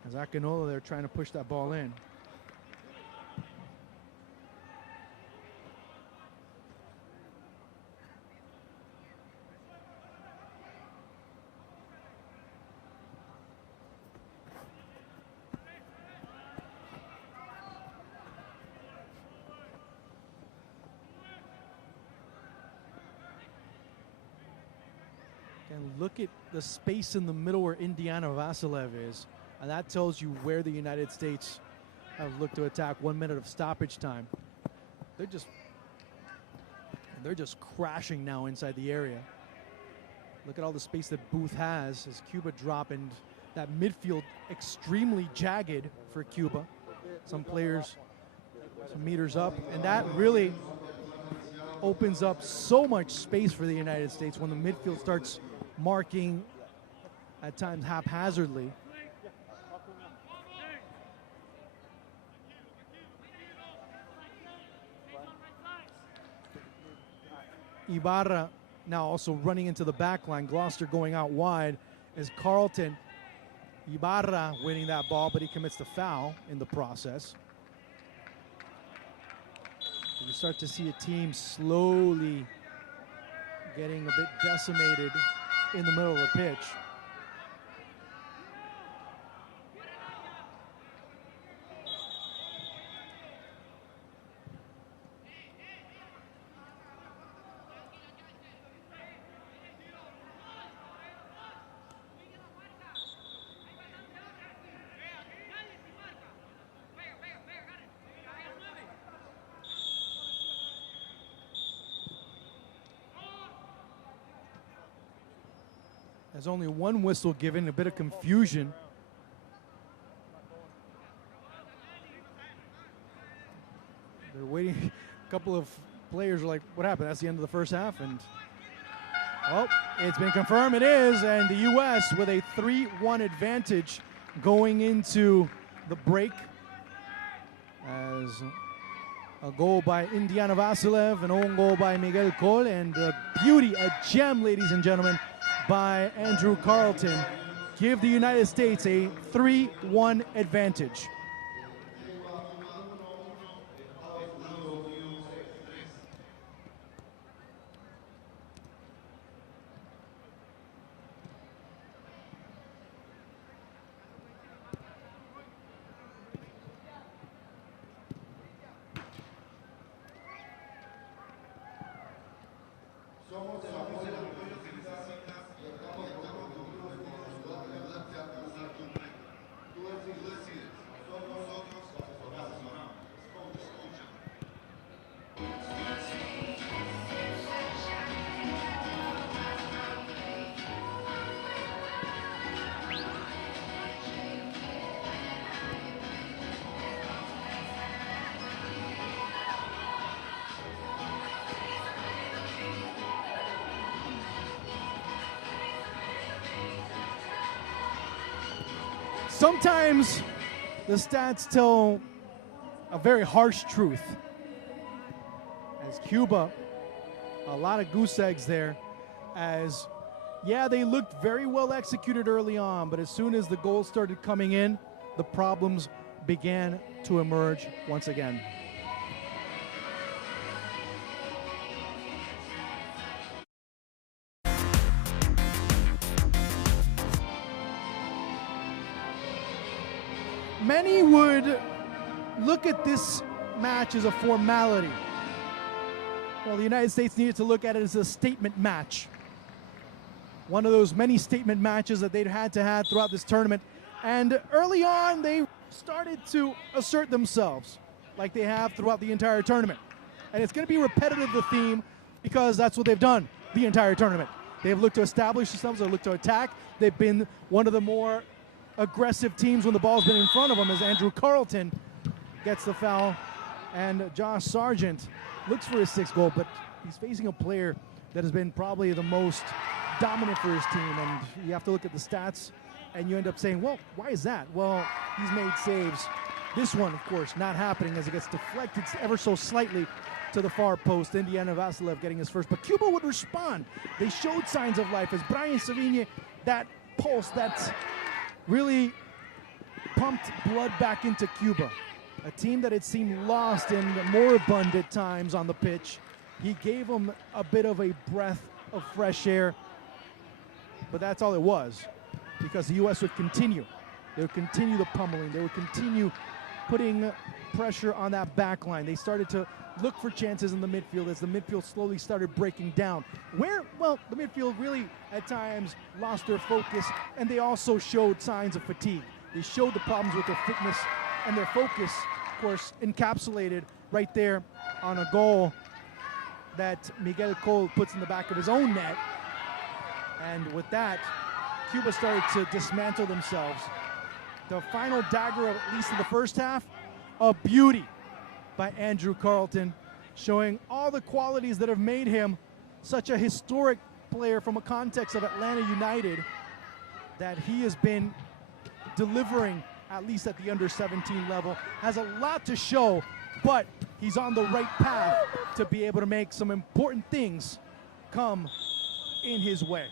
As Akinola, they're trying to push that ball in. And look at the space in the middle where Indiana Vasilev is. And that tells you where the United States have looked to attack. 1 minute of stoppage time. They're just crashing now inside the area. Look at all the space that Booth has as Cuba drop, and that midfield extremely jagged for Cuba. Some players some meters up, and that really opens up so much space for the United States when the midfield starts marking at times haphazardly. Ibarra now also running into the back line. Gloucester going out wide as Carlton. Ibarra winning that ball, but he commits the foul in the process. You start to see a team slowly getting a bit decimated in the middle of the pitch. There's only one whistle given, a bit of confusion. They're waiting. A couple of players are like, what happened? That's the end of the first half. And, oh, it's been confirmed. It is. And the U.S. with a 3-1 advantage going into the break. As a goal by Indiana Vasilev, an own goal by Miguel Cole, and a beauty, a gem, ladies and gentlemen, by Andrew Carleton, give the United States a 3-1 advantage. Sometimes the stats tell a very harsh truth. As Cuba, a lot of goose eggs there. As, yeah, they looked very well executed early on, but as soon as the goals started coming in, the problems began to emerge once again. Many would look at this match as a formality. Well, the United States needed to look at it as a statement match. One of those many statement matches that they'd had to have throughout this tournament. And early on, they started to assert themselves like they have throughout the entire tournament. And it's going to be repetitive, the theme, because that's what they've done the entire tournament. They've looked to establish themselves, they've looked to attack. They've been one of the more aggressive teams when the ball's been in front of them, as Andrew Carleton gets the foul, and Josh Sargent looks for his sixth goal, but he's facing a player that has been probably the most dominant for his team, and you have to look at the stats and you end up saying, well, why is that? Well, he's made saves. This one, of course, not happening as it gets deflected ever so slightly to the far post. Indiana Vasilev getting his first, but Cuba would respond. They showed signs of life as Brian Savigne, that pulse, that's really pumped blood back into Cuba. A team that had seemed lost and moribund at times on the pitch. He gave them a bit of a breath of fresh air, but that's all it was, because the U.S. would continue. They would continue the pummeling. They would continue putting pressure on that back line. They started to look for chances in the midfield as the midfield slowly started breaking down. Well, the midfield really at times lost their focus, and they also showed signs of fatigue. They showed the problems with their fitness and their focus, of course, encapsulated right there on a goal that Miguel Cole puts in the back of his own net. And with that, Cuba started to dismantle themselves. The final dagger, at least in the first half, a beauty by Andrew Carleton, showing all the qualities that have made him such a historic player from a context of Atlanta United, that he has been delivering, at least at the under-17 level, has a lot to show, but he's on the right path to be able to make some important things come in his way.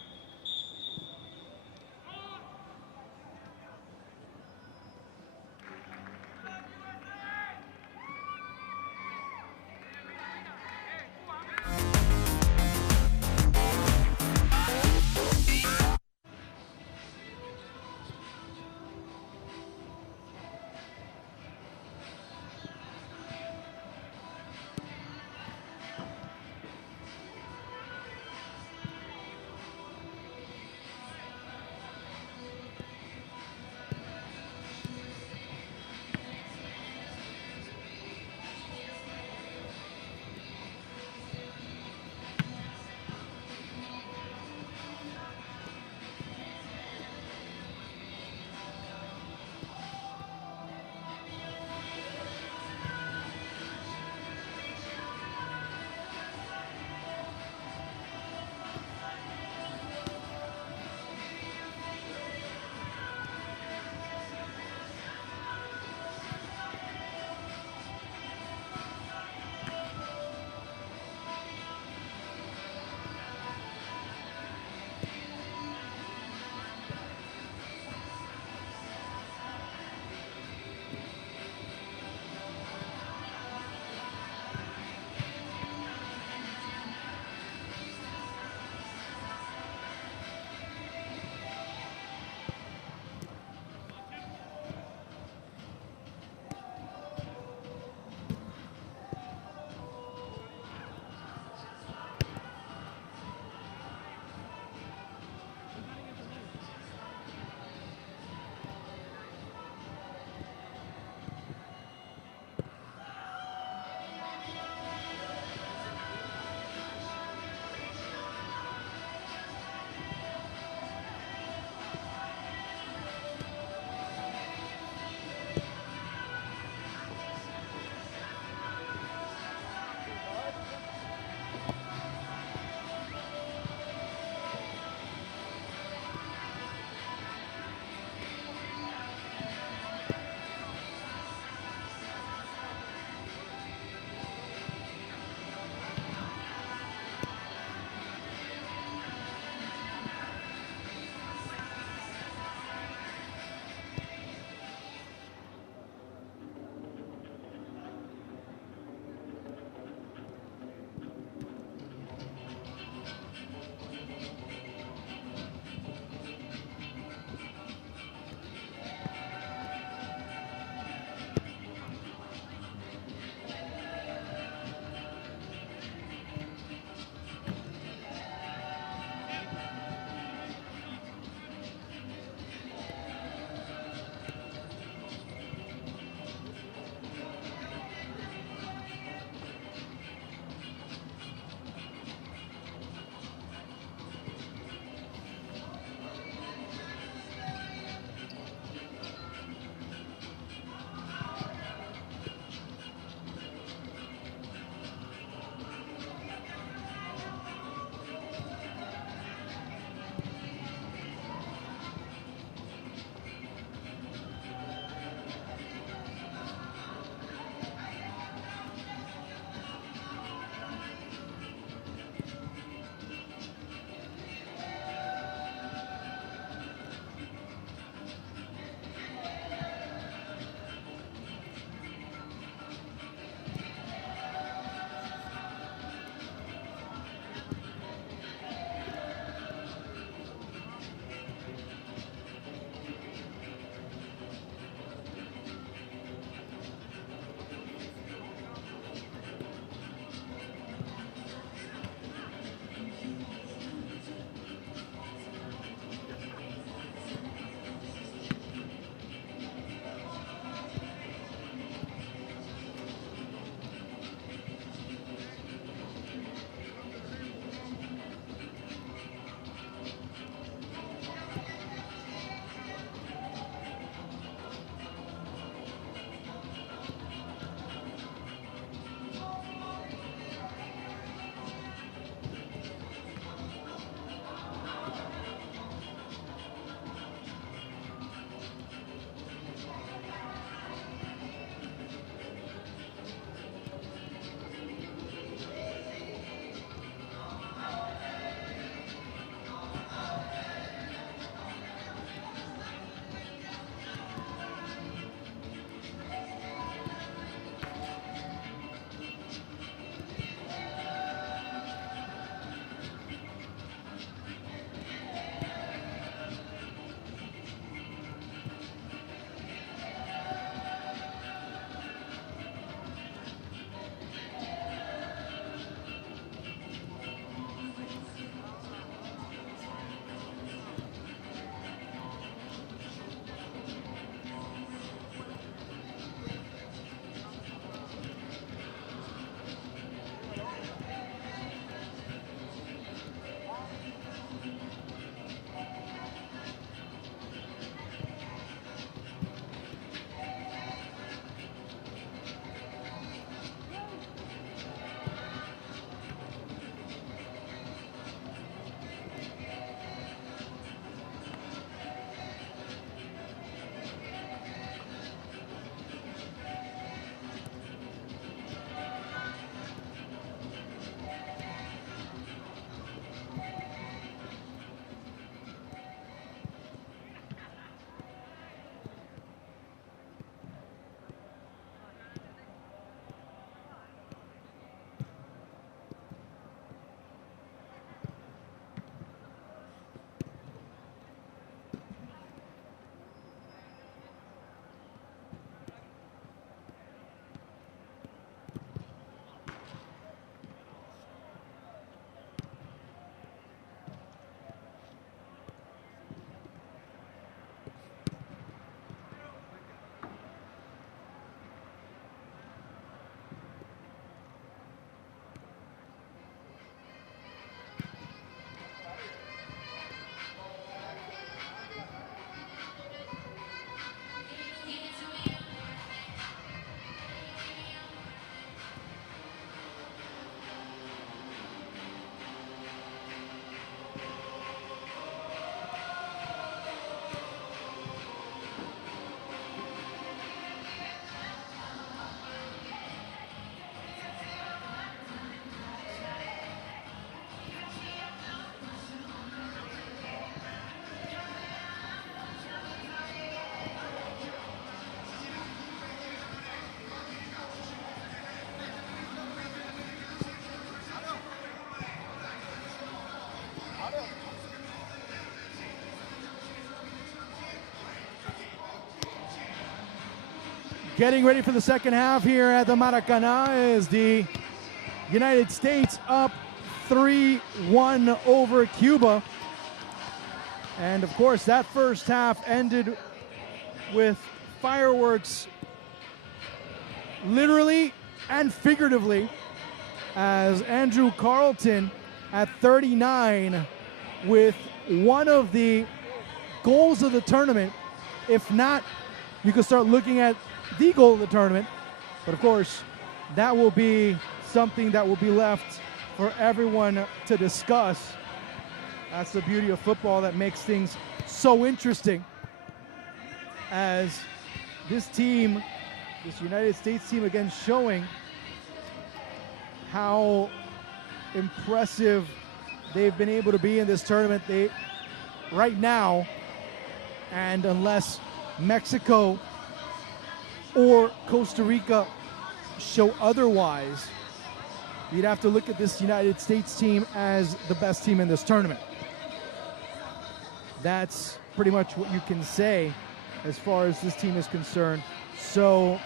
getting ready for the second half here at the Maracanã is the United States up 3-1 over Cuba. And of course, that first half ended with fireworks, literally and figuratively, as Andrew Carleton at 39 with one of the goals of the tournament. If not, you can start looking at the goal of the tournament. But of course, that will be something that will be left for everyone to discuss. That's the beauty of football that makes things so interesting, as this team, this United States team, again showing how impressive they've been able to be in this tournament. They right now, and unless Mexico or Costa Rica show otherwise, you'd have to look at this United States team as the best team in this tournament. That's pretty much what you can say as far as this team is concerned. So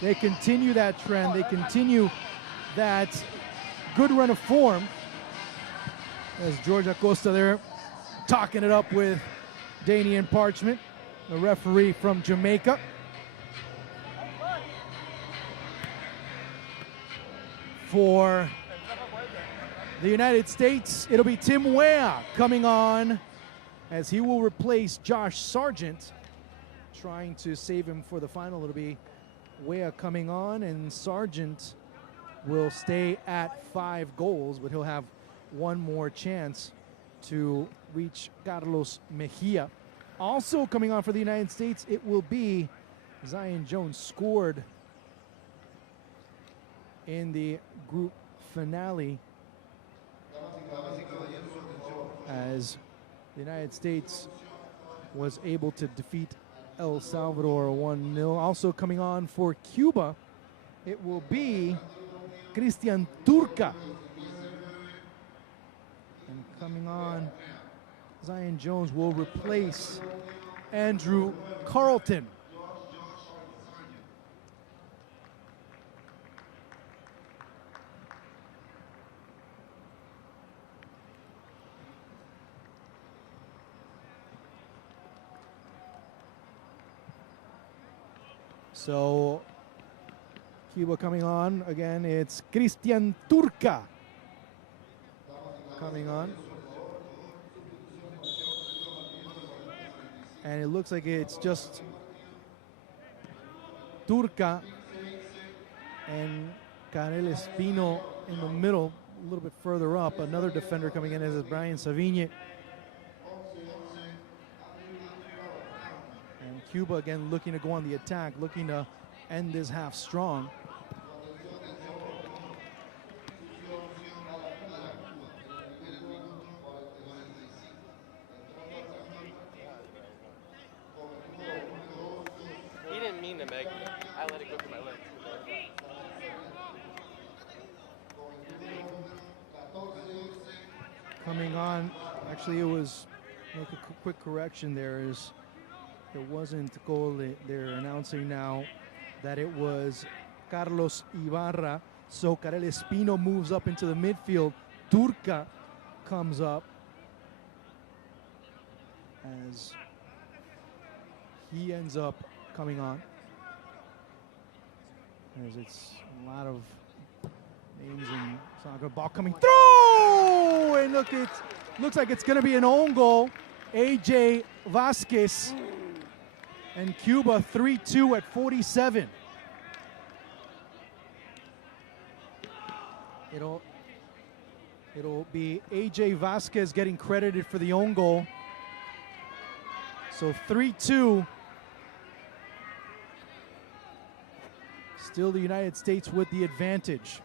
they continue that trend. They continue that good run of form, as George Acosta there talking it up with Danian Parchment, the referee from Jamaica. For the United States, it'll be Tim Weah coming on, as he will replace Josh Sargent, trying to save him for the final. It'll be Weah coming on, and Sargent will stay at 5 goals, but he'll have one more chance to reach Carlos Mejia. Also coming on for the United States, it will be Zion Jones, scored in the group finale, as the United States was able to defeat El Salvador 1-0. Also coming on for Cuba, it will be Christian Turca. And coming on, Zion Jones will replace Andrew Carleton. So Cuba coming on again. It's Christian Turca coming on, and it looks like it's just Turca and Karel Espino in the middle, a little bit further up. Another defender coming in is Brian Savigne. Cuba again looking to go on the attack, looking to end this half strong. He didn't mean to make me. I let it go through my leg. Coming on, actually it was, make a quick correction there, is it wasn't goal. They're announcing now that it was Carlos Ibarra. So Karel Espino moves up into the midfield. Turca comes up as he ends up coming on. As it's a lot of names in soccer. Ball coming through! And look, it looks like it's going to be an own goal. AJ Vasquez. And Cuba 3-2 at 47. It'll be AJ Vasquez getting credited for the own goal. So 3-2. Still the United States with the advantage.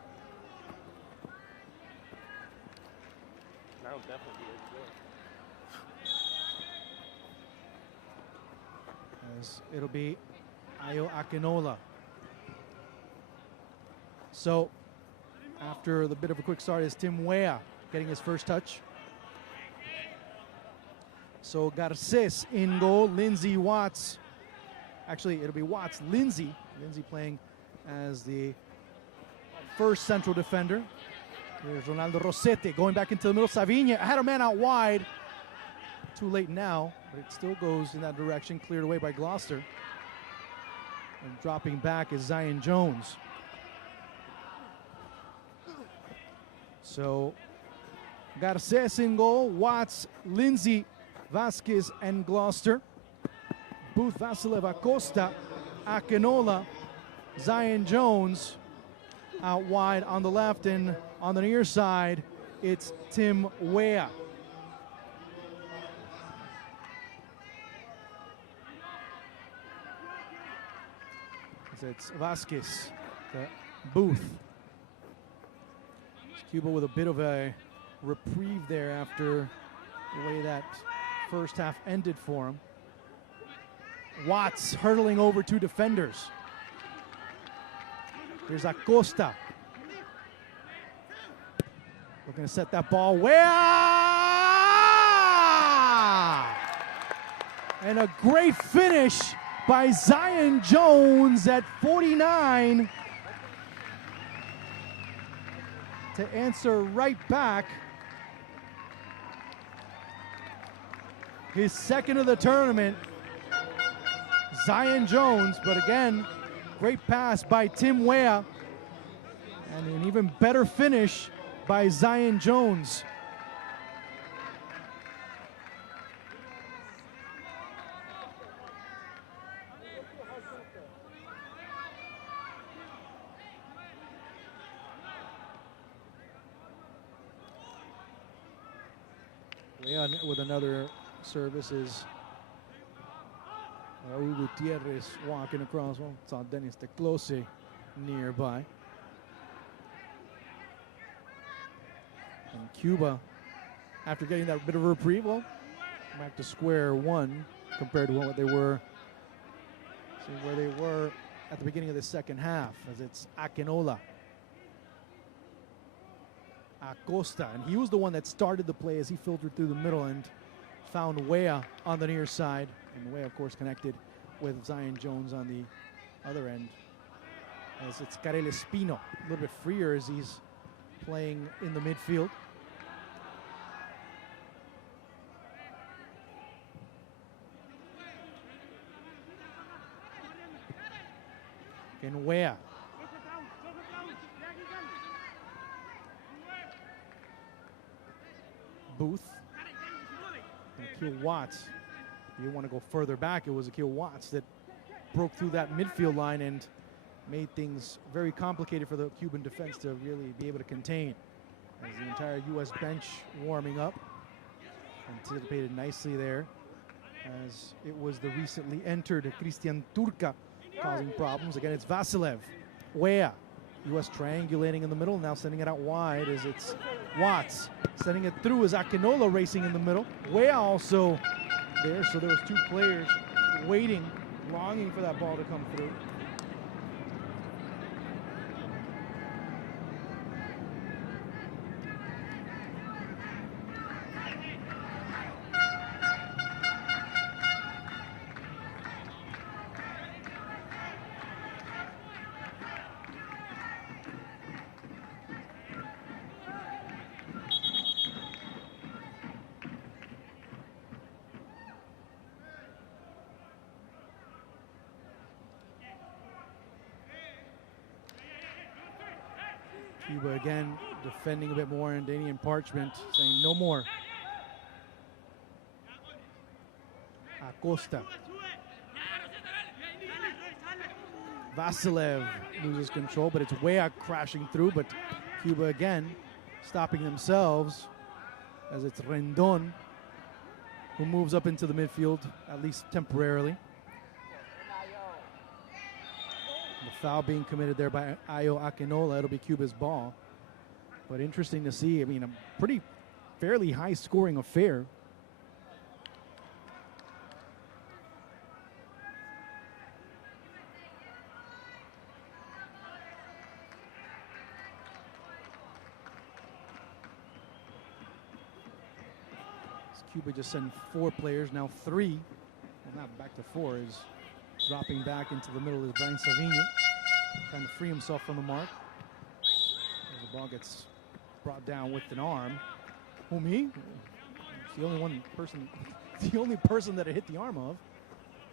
It'll be Ayo Akinola. So after the bit of a quick start is Tim Weah getting his first touch. So Garces in goal, Lindsey Watts Actually, it'll be Watts. Lindsay playing as the first central defender. Here's Ronaldo Rossetti going back into the middle. Savinha had a man out wide. Too late now, but it still goes in that direction. Cleared away by Gloucester. And dropping back is Zion Jones. So, Garces in goal. Watts, Lindsay, Vasquez, and Gloucester. Booth, Vasilev, Acosta, Akinola, Zion Jones out wide on the left, and on the near side, it's Tim Weah. It's Vasquez, Booth. Cuba with a bit of a reprieve there after the way that first half ended for him. Watts hurtling over two defenders. Here's Acosta. Looking to set that ball. Weah! And a great finish by Zion Jones at 49 to answer right back. His second of the tournament. Zion Jones, but again, great pass by Tim Weah, and an even better finish by Zion Jones. Weah with another service is Raul Gutierrez walking across. Well, saw Dennis Teclose nearby. And Cuba, after getting that bit of a reprieve, well, back to square one compared to what they were. See where they were at the beginning of the second half, as it's Akinola, Acosta, and he was the one that started the play as he filtered through the middle and found Weah on the near side. And Weah, of course, connected with Zion Jones on the other end. As it's Karel Espino, a little bit freer as he's playing in the midfield. And Weah. Booth. And Akil Watts. If you want to go further back, it was Akil Watts that broke through that midfield line and made things very complicated for the Cuban defense to really be able to contain. As the entire U.S. bench warming up. Anticipated nicely there, as it was the recently entered Christian Turca causing problems. Again, it's Vasilev. Weah. U.S. triangulating in the middle, now sending it out wide as it's Watts. Sending it through as Akinola racing in the middle. Weah also there, so there was two players waiting, longing for that ball to come through. Cuba again defending a bit more, and Danian Parchment saying no more. Acosta. Vasilev loses control, but it's Weah crashing through, but Cuba again stopping themselves as it's Rendon who moves up into the midfield, at least temporarily. The foul being committed there by Ayo Akinola. It'll be Cuba's ball. But interesting to see. I mean, a pretty fairly high scoring affair. Cuba just sent 4 players, now 3. Well, not back to 4 is Dropping back into the middle is Brian Savigny, trying to free himself from the mark. As the ball gets brought down with an arm. Whom he? It's the only person that it hit the arm of.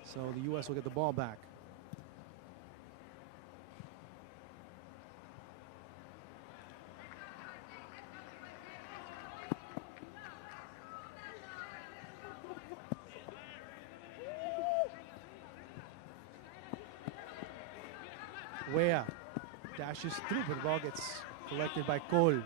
So the U.S. will get the ball back. Wea dashes through, but the ball gets collected by Cole.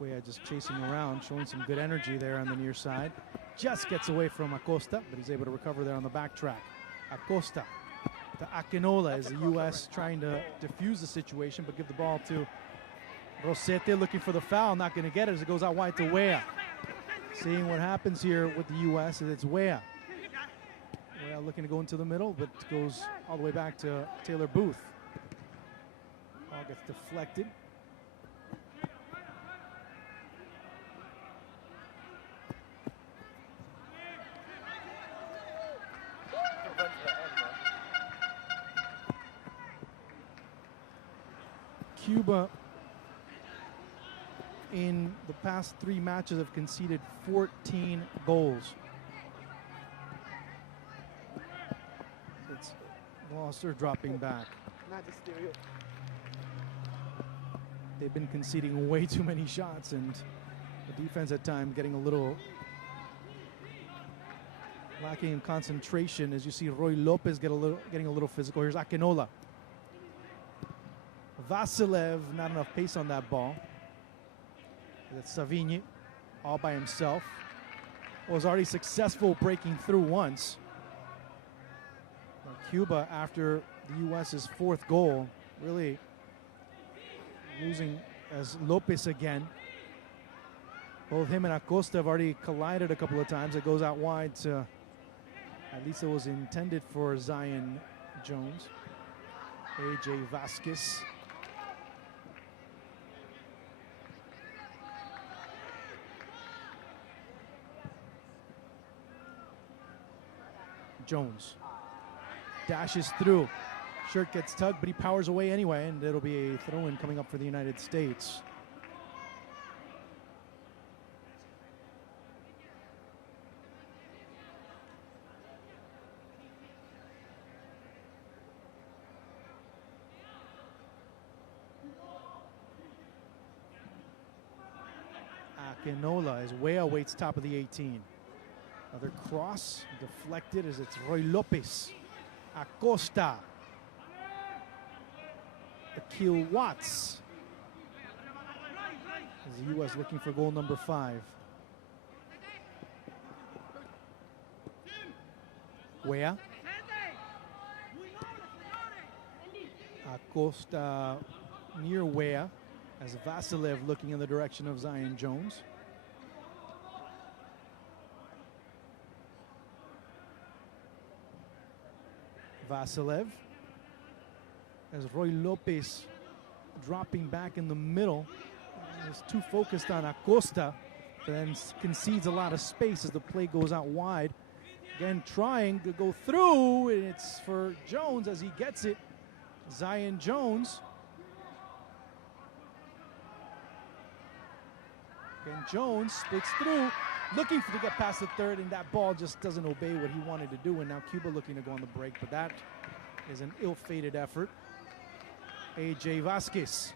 Wea just chasing around, showing some good energy there on the near side. Just gets away from Acosta, but he's able to recover there on the back track. Acosta to Akinola as the U.S. trying to defuse the situation, but give the ball to Rosete, looking for the foul, not going to get it as it goes out wide to Wea. Seeing what happens here with the U.S. is it's Wea. Wea looking to go into the middle, but goes all the way back to Taylor Booth. Ball gets deflected. Cuba in the past 3 matches have conceded 14 goals. It's Gloucester dropping back. They've been conceding way too many shots, and the defense at times getting a little lacking in concentration. As you see Roy Lopez getting a little physical. Here's Akinola. Vasilev, not enough pace on that ball. That's Savigny, all by himself. Was already successful breaking through once. But Cuba, after the U.S.'s 4th goal, really losing as Lopez again. Both him and Acosta have already collided a couple of times. It goes out wide to, at least it was intended for Zion Jones. A.J. Vasquez. Jones dashes through. Shirt gets tugged, but he powers away anyway, and it'll be a throw-in coming up for the United States. Akinola as Wea waits top of the 18. Another cross deflected as it's Roy Lopez. Acosta. Akil Watts. As the U.S. looking for goal number 5. Wea. Acosta near Wea as Vasilev looking in the direction of Zion Jones. Vasilev as Roy Lopez dropping back in the middle. Is too focused on Acosta, but then concedes a lot of space as the play goes out wide. Again, trying to go through, and it's for Jones as he gets it. Zion Jones. Again, Jones splits through, looking to get past the third, and that ball just doesn't obey what he wanted to do, and now Cuba looking to go on the break, but that is an ill-fated effort. A.J. Vasquez.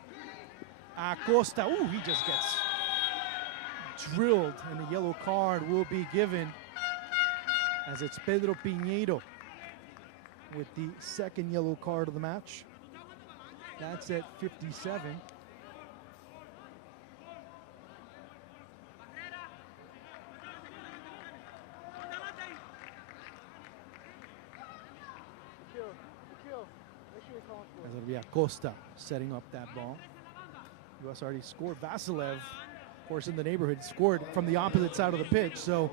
Acosta, ooh, he just gets drilled, and the yellow card will be given as it's Pedro Piñeiro with the 2nd yellow card of the match. That's at 57. As it'll be Acosta setting up that ball. U.S. already scored. Vasilev, of course, in the neighborhood, scored from the opposite side of the pitch. So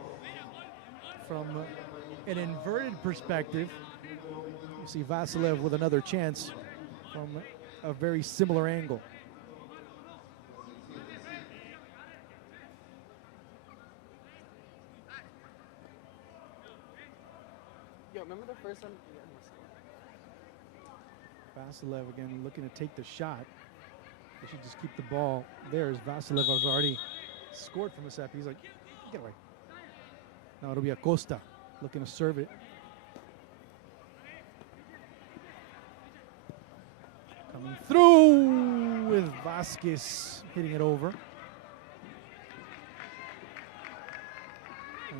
from an inverted perspective, you see Vasilev with another chance from a very similar angle. Vasilev again looking to take the shot. They should just keep the ball there, as Vasilev has already scored from the set. He's like, get away. Now it'll be Acosta looking to serve it. Coming through with Vasquez hitting it over.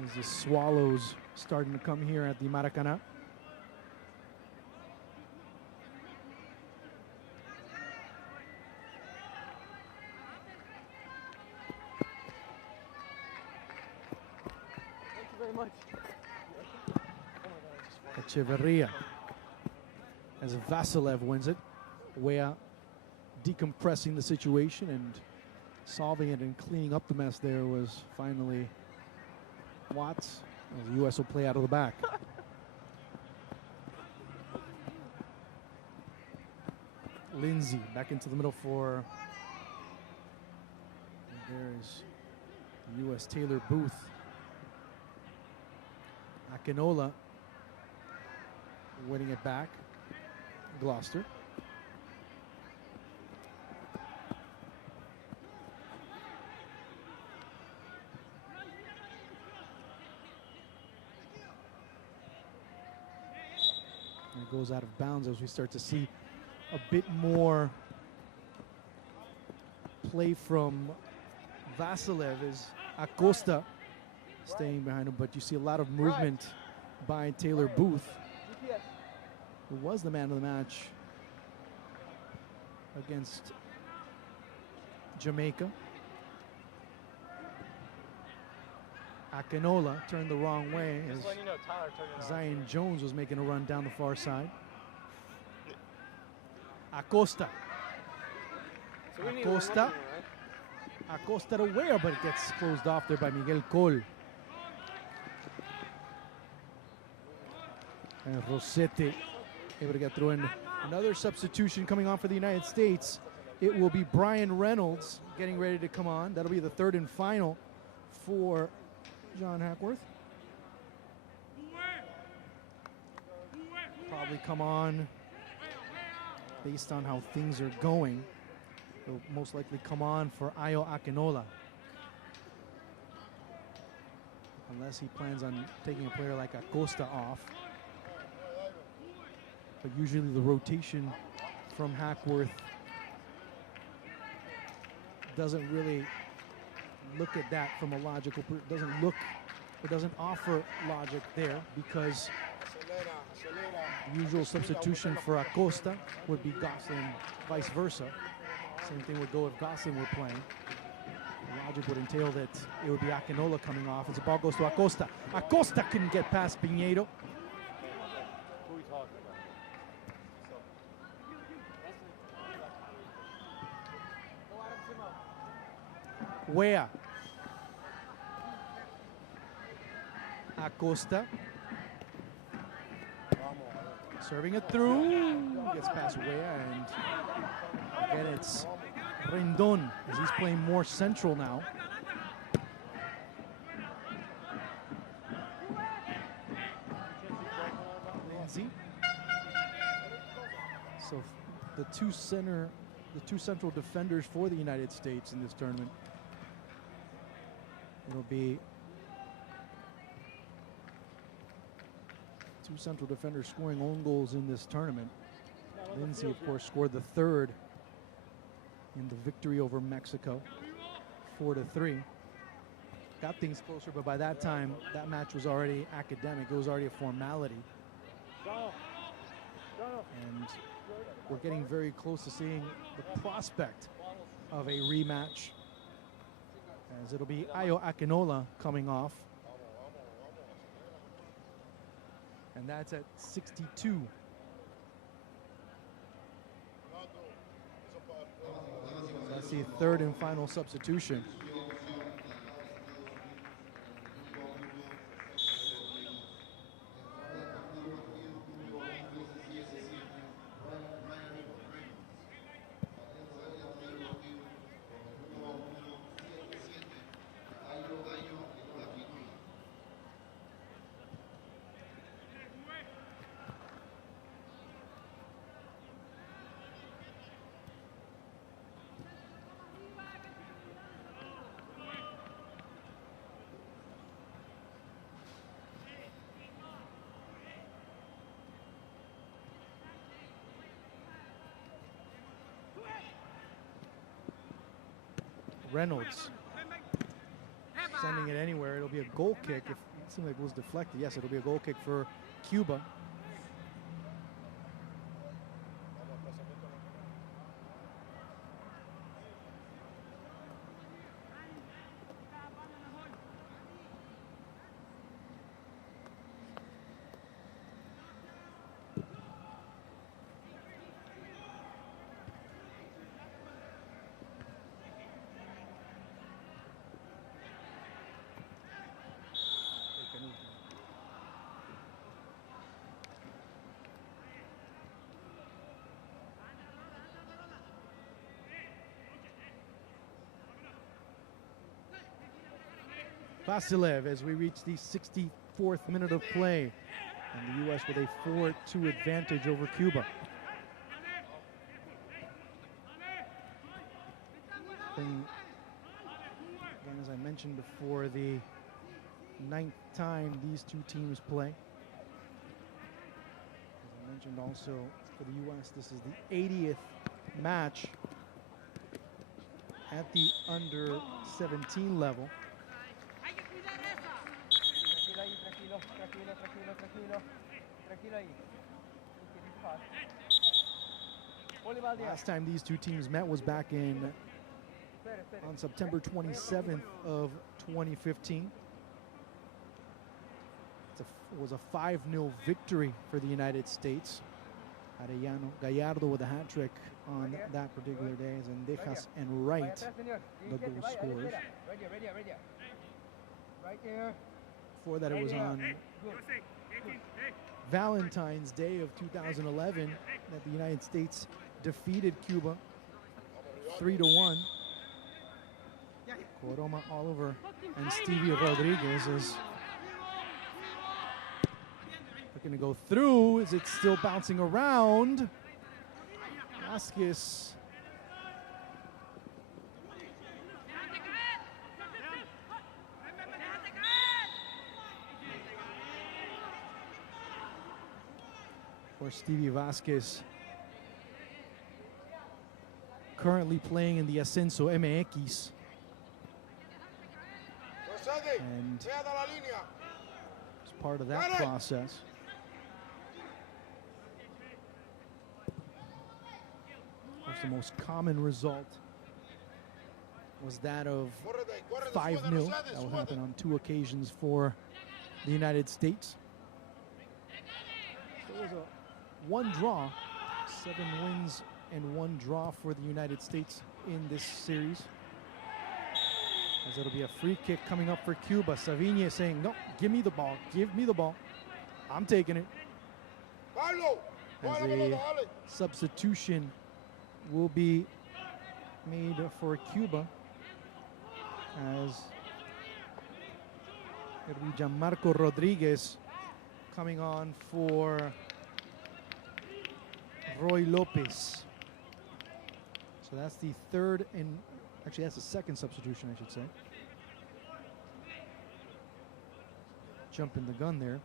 As the Swallows starting to come here at the Maracanã. Echeverria as Vasilev wins it. Wea decompressing the situation and solving it and cleaning up the mess there was finally Watts, as the U.S. will play out of the back. Lindsay back into the middle for, there's the U.S. Taylor Booth. Akinola winning it back. Gloucester. And it goes out of bounds as we start to see a bit more play from Vasilev as Acosta staying behind him, but you see a lot of movement by Taylor Booth, who was the man of the match against Jamaica. Akinola turned the wrong way as Zion Jones was making a run down the far side. Acosta. Acosta. Acosta to Wea, but it gets closed off there by Miguel Col. And Rossetti able to get through in. Another substitution coming on for the United States. It will be Brian Reynolds getting ready to come on. That'll be the third and final for John Hackworth. Probably come on based on how things are going. He'll most likely come on for Ayo Akinola. Unless he plans on taking a player like Acosta off. But usually the rotation from Hackworth doesn't really look at that from a logical, it doesn't offer logic there, because the usual substitution for Acosta would be Gosselin, vice versa. Same thing would go if Gosselin were playing. The logic would entail that it would be Akinola coming off as the ball goes to Acosta. Acosta couldn't get past Piñeiro. Wea. Acosta. Serving it through. Gets past Wea, and again it's Rendon as he's playing more central now. Lindsay. So the two central defenders for the United States in this tournament. It'll be two central defenders scoring own goals in this tournament. Lindsay, of course, scored the third in the victory over Mexico, 4-3. Got things closer, but by that time, that match was already academic. It was already a formality. And we're getting very close to seeing the prospect of a rematch, as it'll be Ayo Akinola coming off. And that's at 62. That's the third and final substitution. Reynolds sending it anywhere. It'll be a goal kick. If it seemed like it was deflected, yes, it'll be a goal kick for Cuba. Vasilev as we reach the 64th minute of play, and the U.S. with a 4-2 advantage over Cuba. And again, as I mentioned before, the 9th time these two teams play. As I mentioned also for the U.S., this is the 80th match at the under-17 level. Last time these two teams met was back on September 27th of 2015. It was a 5-0 victory for the United States. Arellano Gallardo with a hat trick on that particular day, as Endejas and Wright, the goal scorers. Before that, it was on Valentine's Day of 2011 that the United States defeated Cuba 3-1. Coroma, Oliver, and Stevie Rodriguez is looking to go through. Is it still bouncing around? Vasquez. For Stevie Vasquez, currently playing in the Ascenso MX, and as part of that process, of course, the most common result was that of 5-0. That will happen on 2 occasions for the United States. There was a 1 draw, 7 wins and 1 draw for the United States in this series. As it'll be a free kick coming up for Cuba. Savigne saying, no, give me the ball, I'm taking it. As a substitution will be made for Cuba, as it'll be Gianmarco Rodriguez coming on for Roy Lopez. So that's the third, and actually that's the second substitution, I should say. Jumping the gun there.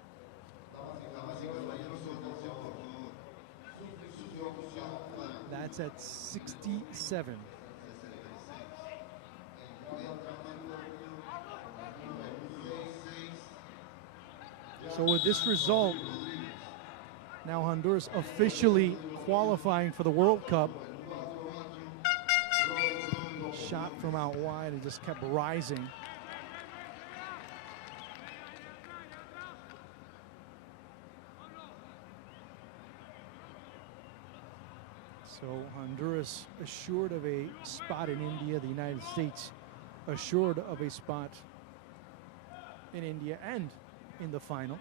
That's at 67. So with this result, now Honduras officially qualifying for the World Cup. Shot from out wide and just kept rising. So Honduras assured of a spot in India, the United States assured of a spot in India and in the final,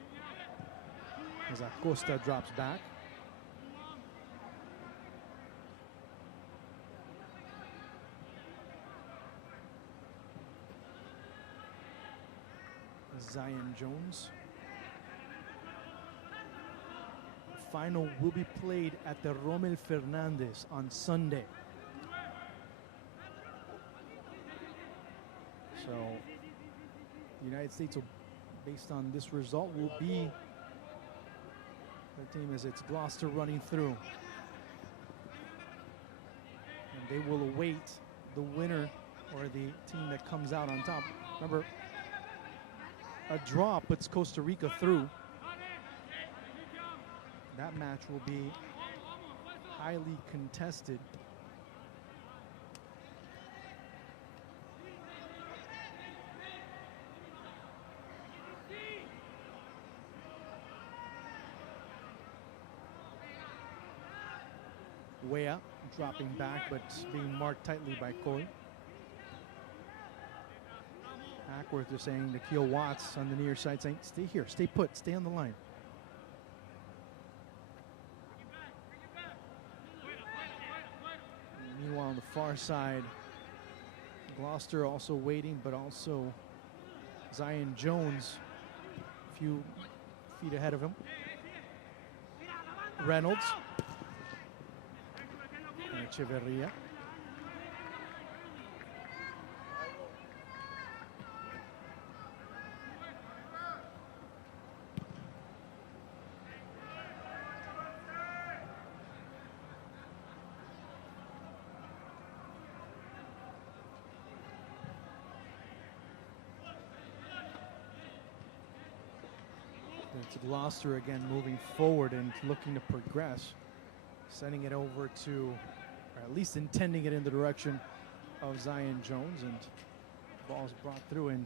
as Acosta drops back. Zion Jones. Final will be played at the Rommel Fernandez on Sunday. So the United States, will, based on this result, will be the team as it's Gloucester running through. And they will await the winner or the team that comes out on top. Remember, a draw puts Costa Rica through. That match will be highly contested. Wea dropping back, but being marked tightly by Coy. Ackworth is saying to Keel Watts on the near side, saying, stay here, stay put, stay on the line. Meanwhile, on the far side, Gloucester also waiting, but also Zion Jones a few feet ahead of him. Reynolds. And Echeverria. It's Gloucester again moving forward and looking to progress, sending it over to, or at least intending it in the direction of Zion Jones, and ball's brought through, and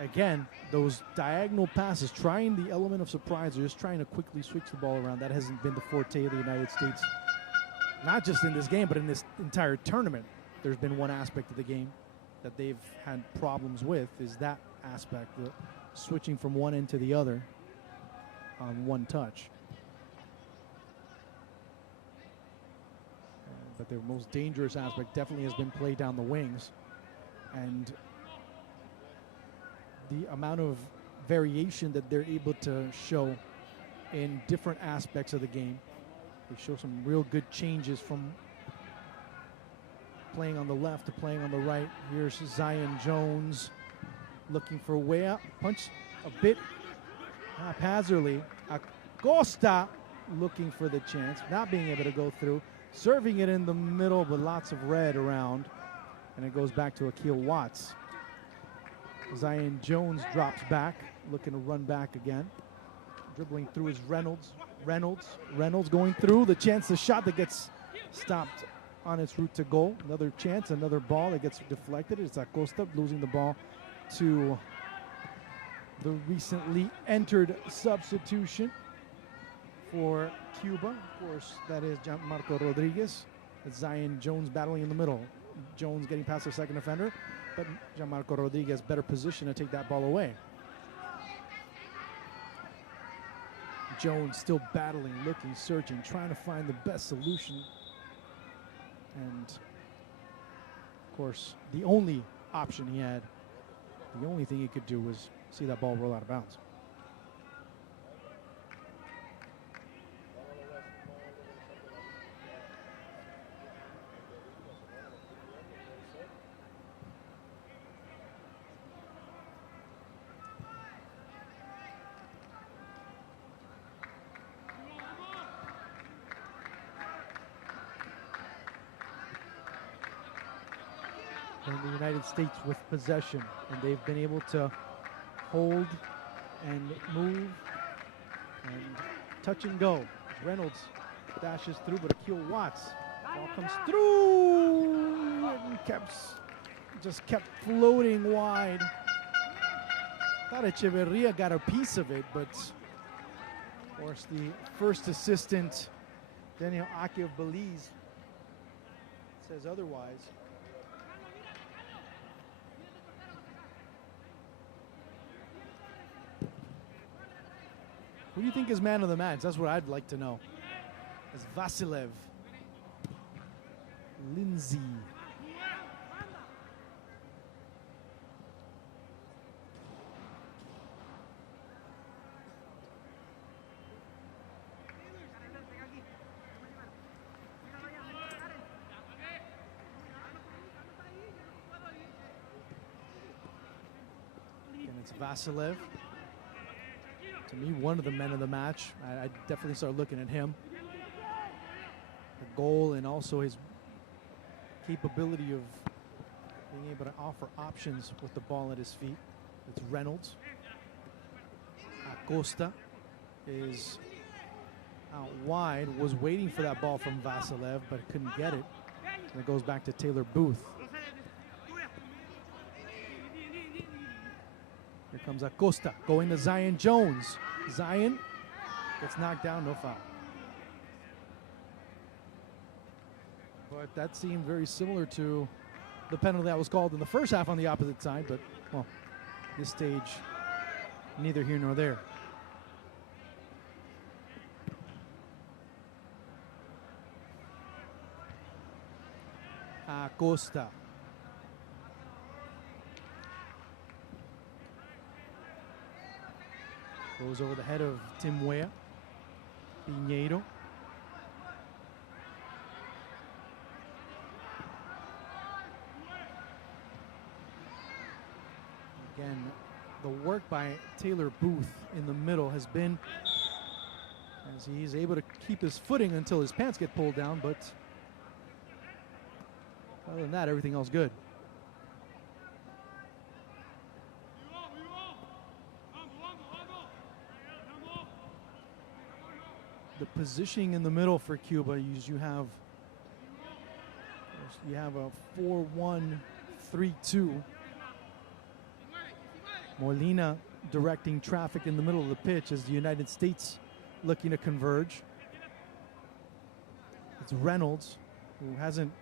again, those diagonal passes, trying the element of surprise, or just trying to quickly switch the ball around. That hasn't been the forte of the United States, not just in this game, but in this entire tournament. There's been one aspect of the game that they've had problems with, is that aspect, the switching from one end to the other on one touch. But their most dangerous aspect definitely has been play down the wings, and the amount of variation that they're able to show in different aspects of the game. They show some real good changes from playing on the left to playing on the right. Here's Zion Jones looking for way up, punch a bit haphazardly. Acosta looking for the chance, not being able to go through, serving it in the middle, but lots of red around, and it goes back to Akil Watts. Zion Jones drops back, looking to run back again. Dribbling through is Reynolds. Reynolds going through, the chance, the shot that gets stopped on its route to goal. Another chance, another ball that gets deflected. It's Acosta losing the ball to the recently entered substitution for Cuba. Of course, that is Gianmarco Rodriguez. It's Zion Jones battling in the middle. Jones getting past the second offender, but Gianmarco Rodriguez better position to take that ball away. Jones still battling, looking, searching, trying to find the best solution. And of course, the only option he had, the only thing he could do was see that ball roll out of bounds. And the United States with possession, and they've been able to hold and move and touch and go. Reynolds dashes through, but Akil Watts, ball comes through and just kept floating wide. Thought Echeverria got a piece of it, but of course the first assistant, Daniel Aki of Belize, says otherwise. Who do you think is man of the match? That's what I'd like to know. It's Vasilev. Lindsay. And it's Vasilev. To me, one of the men of the match. I definitely start looking at him. The goal and also his capability of being able to offer options with the ball at his feet. It's Reynolds. Acosta is out wide, was waiting for that ball from Vasilev, but couldn't get it. And it goes back to Taylor Booth. Here comes Acosta, going to Zion Jones. Zion gets knocked down, no foul. But that seemed very similar to the penalty that was called in the first half on the opposite side, but, well, this stage, neither here nor there. Acosta. Goes over the head of Tim Weah. Pinheiro. Again, the work by Taylor Booth in the middle has been, as he's able to keep his footing until his pants get pulled down, but other than that, everything else good. The positioning in the middle for Cuba is you have a 4-1-3-2. Molina directing traffic in the middle of the pitch as the United States looking to converge. It's Reynolds, who hasn't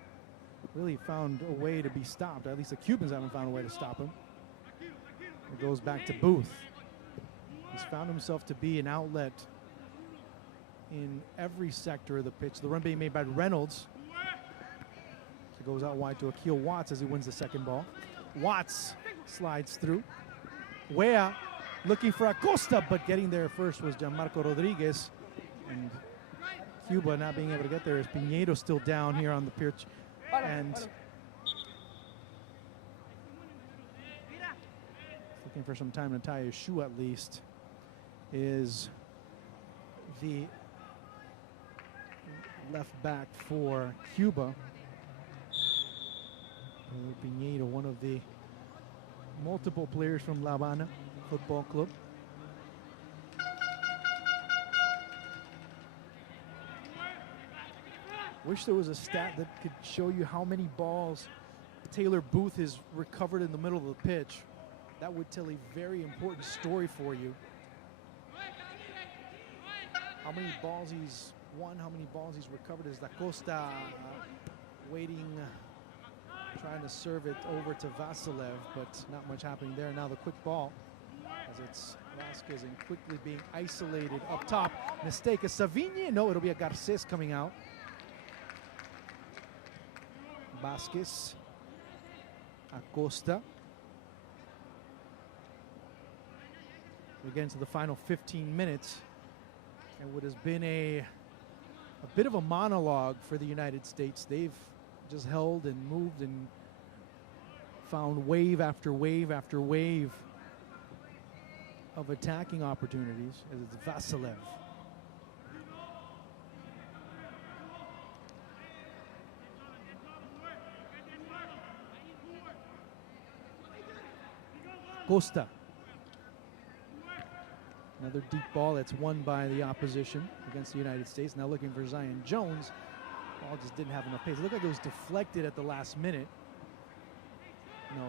really found a way to be stopped. At least the Cubans haven't found a way to stop him. It goes back to Booth. He's found himself to be an outlet in every sector of the pitch. The run being made by Reynolds. So it goes out wide to Akil Watts as he wins the second ball. Watts slides through. Weah looking for Acosta, but getting there first was Gianmarco Rodriguez. And Cuba not being able to get there as Pinheiro still down here on the pitch. And looking for some time to tie his shoe at least is the left back for Cuba. Pinheiro, one of the multiple players from La Habana Football Club. Wish there was a stat that could show you how many balls Taylor Booth has recovered in the middle of the pitch. That would tell a very important story for you. How many balls he's won, how many balls he's recovered. Is Acosta waiting, trying to serve it over to Vasilev, but not much happening there. Now the quick ball, as it's Vasquez and quickly being isolated up top. Mistake, is Savigne? No, it'll be a Garces coming out. Vasquez, Acosta. We get into the final 15 minutes. And what has been a bit of a monologue for the United States. They've just held and moved and found wave after wave after wave of attacking opportunities as it's Vasilev. Costa. Another deep ball that's won by the opposition against the United States. Now looking for Zion Jones. Ball just didn't have enough pace. It looked like it was deflected at the last minute. No,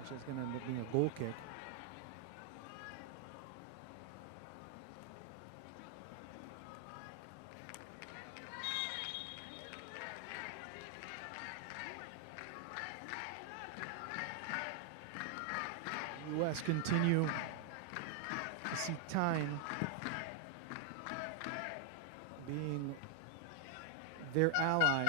it's just going to end up being a goal kick. U.S. continue to see time being their ally.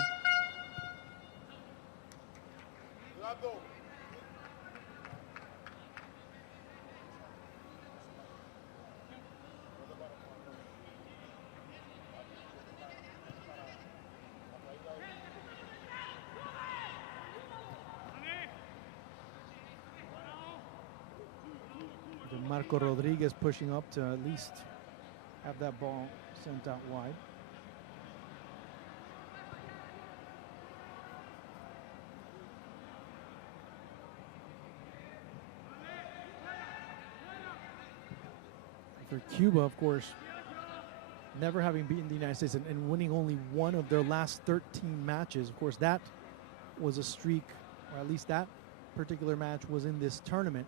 Marco Rodriguez pushing up to at least have that ball sent out wide. for Cuba, of course, never having beaten the United States and winning only one of their last 13 matches. Of course, that was a streak, or at least that particular match was in this tournament.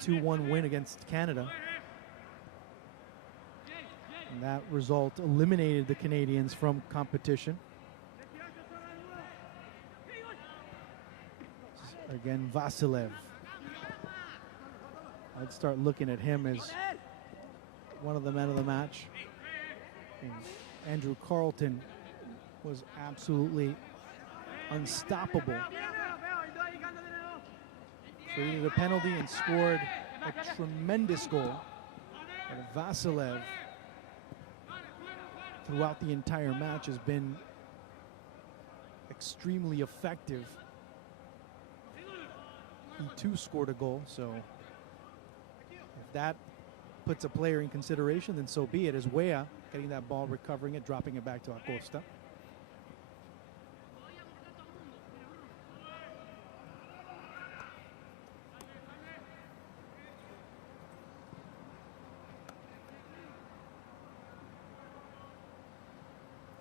2-1 win against Canada. And that result eliminated the Canadians from competition. Again, Vasilev. I'd start looking at him as one of the men of the match. And Andrew Carlton was absolutely unstoppable. Created a penalty and scored a tremendous goal. And Vasilev, throughout the entire match, has been extremely effective. He too scored a goal, so if that puts a player in consideration, then so be it. As Weah getting that ball, recovering it, dropping it back to Acosta.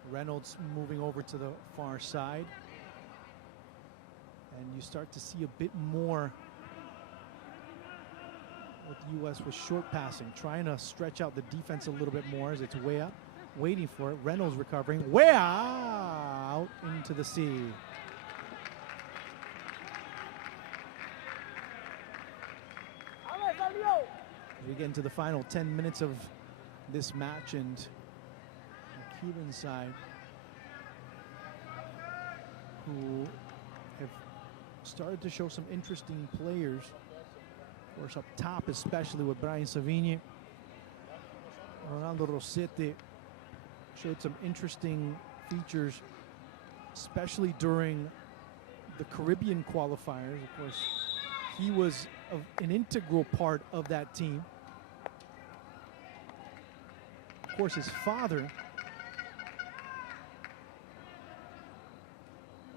Reynolds moving over to the far side. And you start to see a bit more with the U.S. with short passing, trying to stretch out the defense a little bit more as it's Weah waiting for it. Reynolds recovering. Weah out into the sea. As we get into the final 10 minutes of this match, and the Cuban side, who have started to show some interesting players. Of course, up top, especially with Brian Savigny. Ronaldo Rossetti showed some interesting features, especially during the Caribbean qualifiers. Of course, he was an integral part of that team. Of course, his father,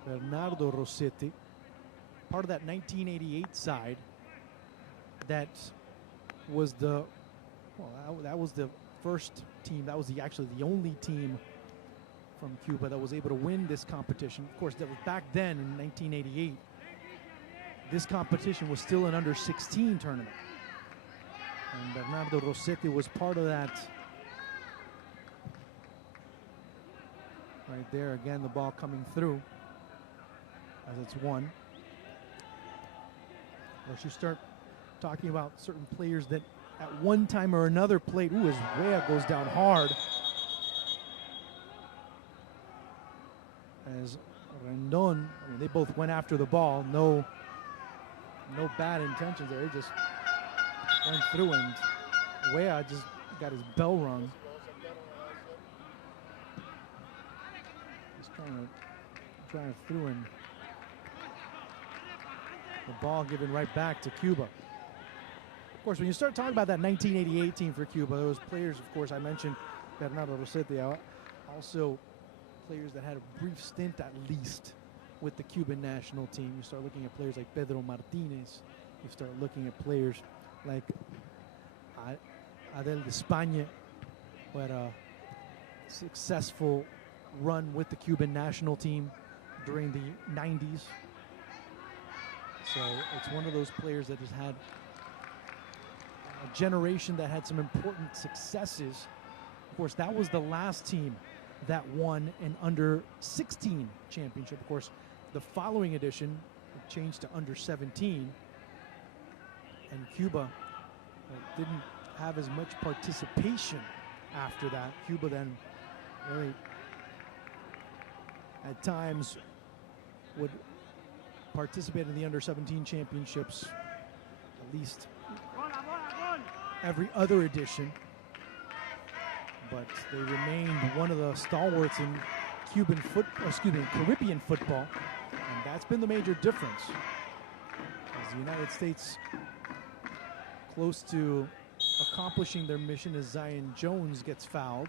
Bernardo Rossetti, part of that 1988 side that was the, well, that was the first team, that was actually the only team from Cuba that was able to win this competition. Of course, that was back then in 1988. This competition was still an under-16 tournament. And Bernardo Rossetti was part of that. Right there, again, the ball coming through as it's won. Or you start talking about certain players that at one time or another played. Ooh, as Weah goes down hard. As Rendon, I mean, they both went after the ball. No bad intentions there. He just went through, and Weah just got his bell rung. Just trying to drive through, and the ball given right back to Cuba. Of course, when you start talking about that 1988 team for Cuba, those players, of course, I mentioned Bernardo Rossetti, also players that had a brief stint at least with the Cuban national team. You start looking at players like Pedro Martinez. You start looking at players like Adel de España, who had a successful run with the Cuban national team during the 90s. So it's one of those players that has had a generation that had some important successes. Of course, that was the last team that won an under-16 championship. Of course, the following edition changed to under-17, and Cuba didn't have as much participation after that. Cuba then really, at times, would participate in the under-17 championships at least every other edition, but they remained one of the stalwarts in Caribbean football, and that's been the major difference. As the United States close to accomplishing their mission as Zion Jones gets fouled.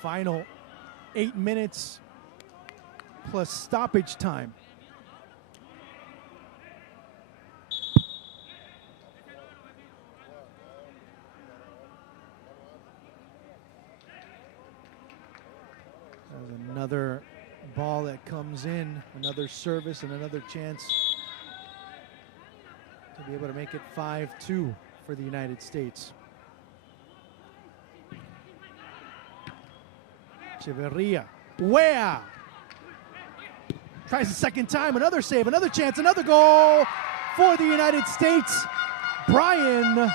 Final 8 minutes plus stoppage time. There's another ball that comes in, another service and another chance to be able to make it 5-2 for the United States. Echeverria, Wea tries a second time, another save, another chance, another goal for the United States. Brian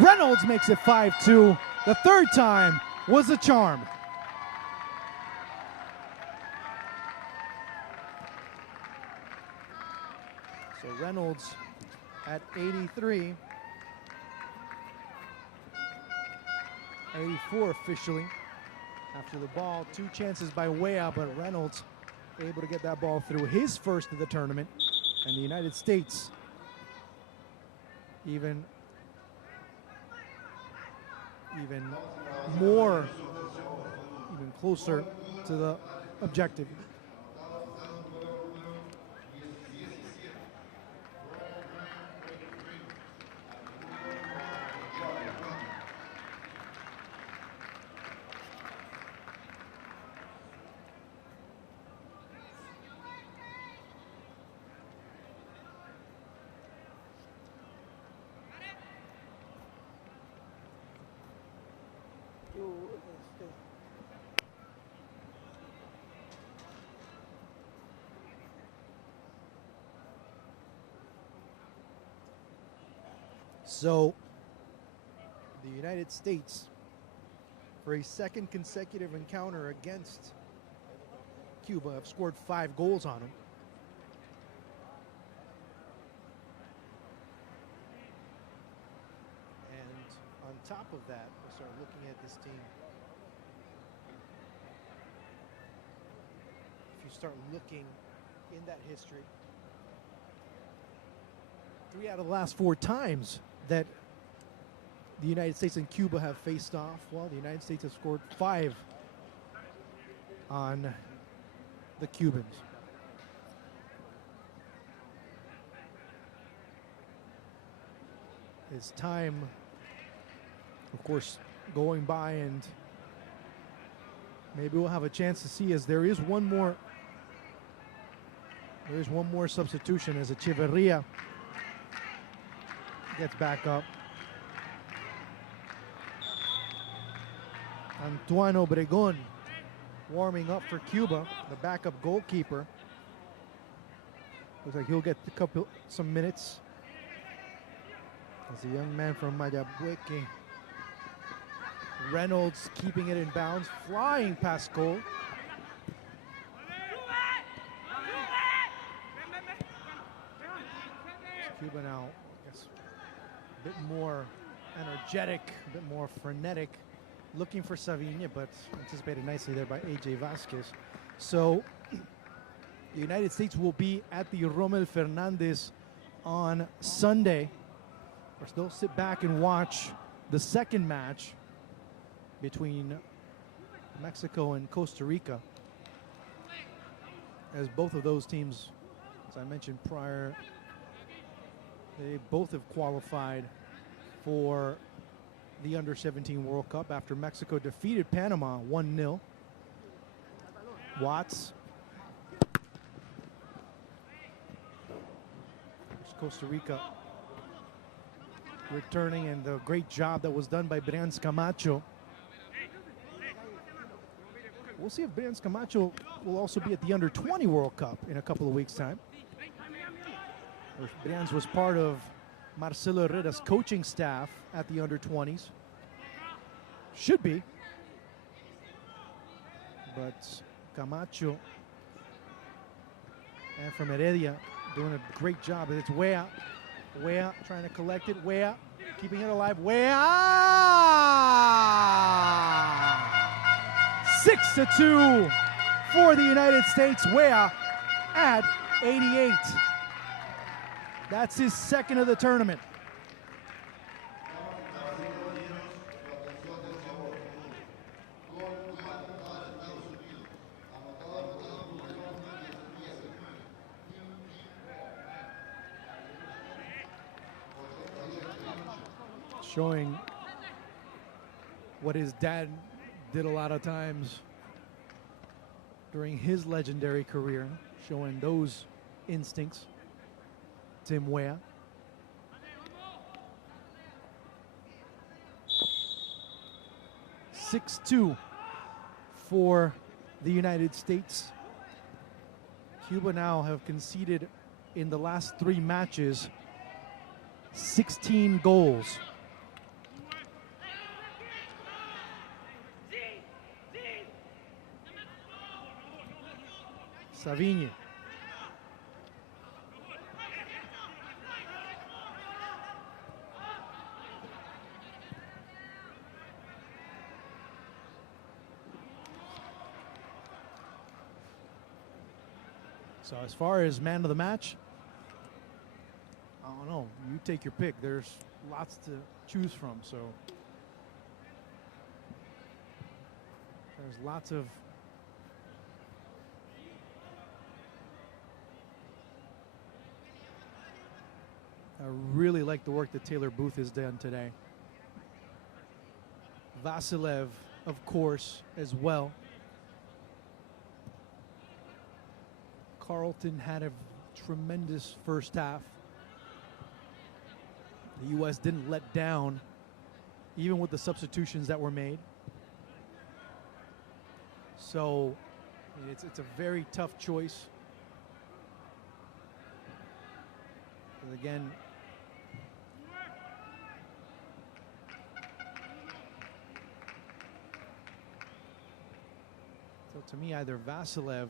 Reynolds makes it 5-2. The third time was a charm. So Reynolds at 83, 84 officially. After the ball, two chances by Wea, but Reynolds able to get that ball through, his first of the tournament, and the United States even closer to the objective. So the United States, for a second consecutive encounter against Cuba, have scored 5 goals on them. And on top of that, we'll start looking at this team. If you start looking in that history, 3 out of the last 4 times that the United States and Cuba have faced off, well, the United States has scored 5 on the Cubans. As time, of course, going by, and maybe we'll have a chance to see, as there is one more substitution as Echeverria gets back up. Antoine Obregon warming up for Cuba, the backup goalkeeper. Looks like he'll get some minutes. As a young man from Mayabueque. Reynolds keeping it in bounds, flying past goal. Cuba now, I guess, a bit more energetic, a bit more frenetic, looking for Savigne, but anticipated nicely there by AJ Vasquez. So the United States will be at the Rommel Fernandez on Sunday. Of course, they'll sit back and watch the second match between Mexico and Costa Rica, as both of those teams, as I mentioned prior, they both have qualified for the Under-17 World Cup after Mexico defeated Panama 1-0. Watts. Costa Rica returning, and the great job that was done by Brian Camacho. We'll see if Brian Camacho will also be at the Under-20 World Cup in a couple of weeks' time. Brian was part of Marcelo Herrera's coaching staff at the Under-20s. Should be. But Camacho and from Heredia doing a great job. It's Wea trying to collect it. Wea keeping it alive. Wea! 6-2 for the United States. Wea at 88. That's his second of the tournament. Showing what his dad did a lot of times during his legendary career, showing those instincts. Tim Weah. (6-2) for the United States. Cuba now have conceded in the last 3 matches 16 goals. Savinha. So as far as man of the match, I don't know. You take your pick. There's lots to choose from. So there's lots of I really like the work that Taylor Booth has done today. Vasilev, of course, as well. Carlton had a tremendous first half. The U.S. didn't let down, even with the substitutions that were made. So it's a very tough choice. But again, so to me, either Vasilev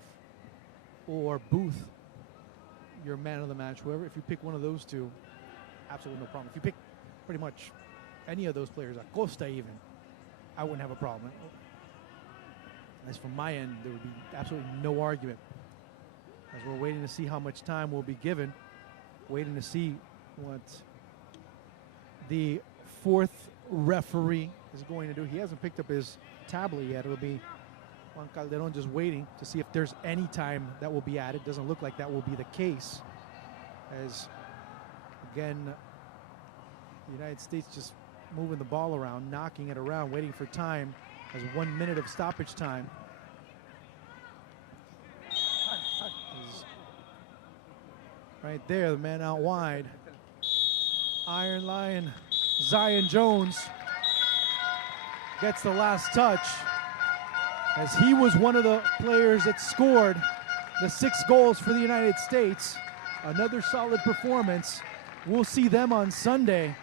or Booth, your man of the match. Whoever, if you pick one of those two, absolutely no problem. If you pick pretty much any of those players, Acosta even, I wouldn't have a problem. As from my end, there would be absolutely no argument. As we're waiting to see how much time will be given, waiting to see what the 4th referee is going to do. He hasn't picked up his tablet yet. It'll be Juan Calderon just waiting to see if there's any time that will be added. Doesn't look like that will be the case. As, again, the United States just moving the ball around, knocking it around, waiting for time. As 1 minute of stoppage time. Right there, the man out wide. Iron Lion, Zion Jones gets the last touch, as he was one of the players that scored the 6 goals for the United States. Another solid performance. We'll see them on Sunday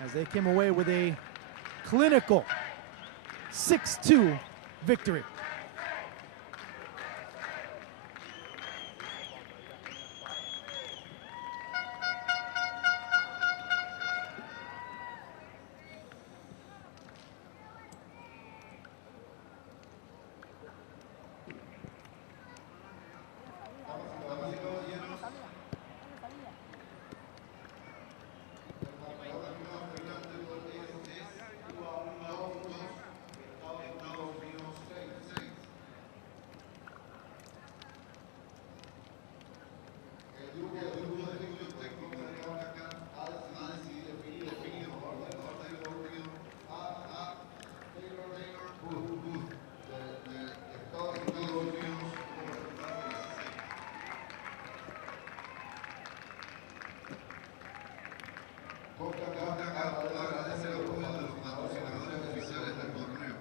as they came away with a clinical 6-2 victory. Concacaf agradece el apoyo de los patrocinadores oficiales del torneo: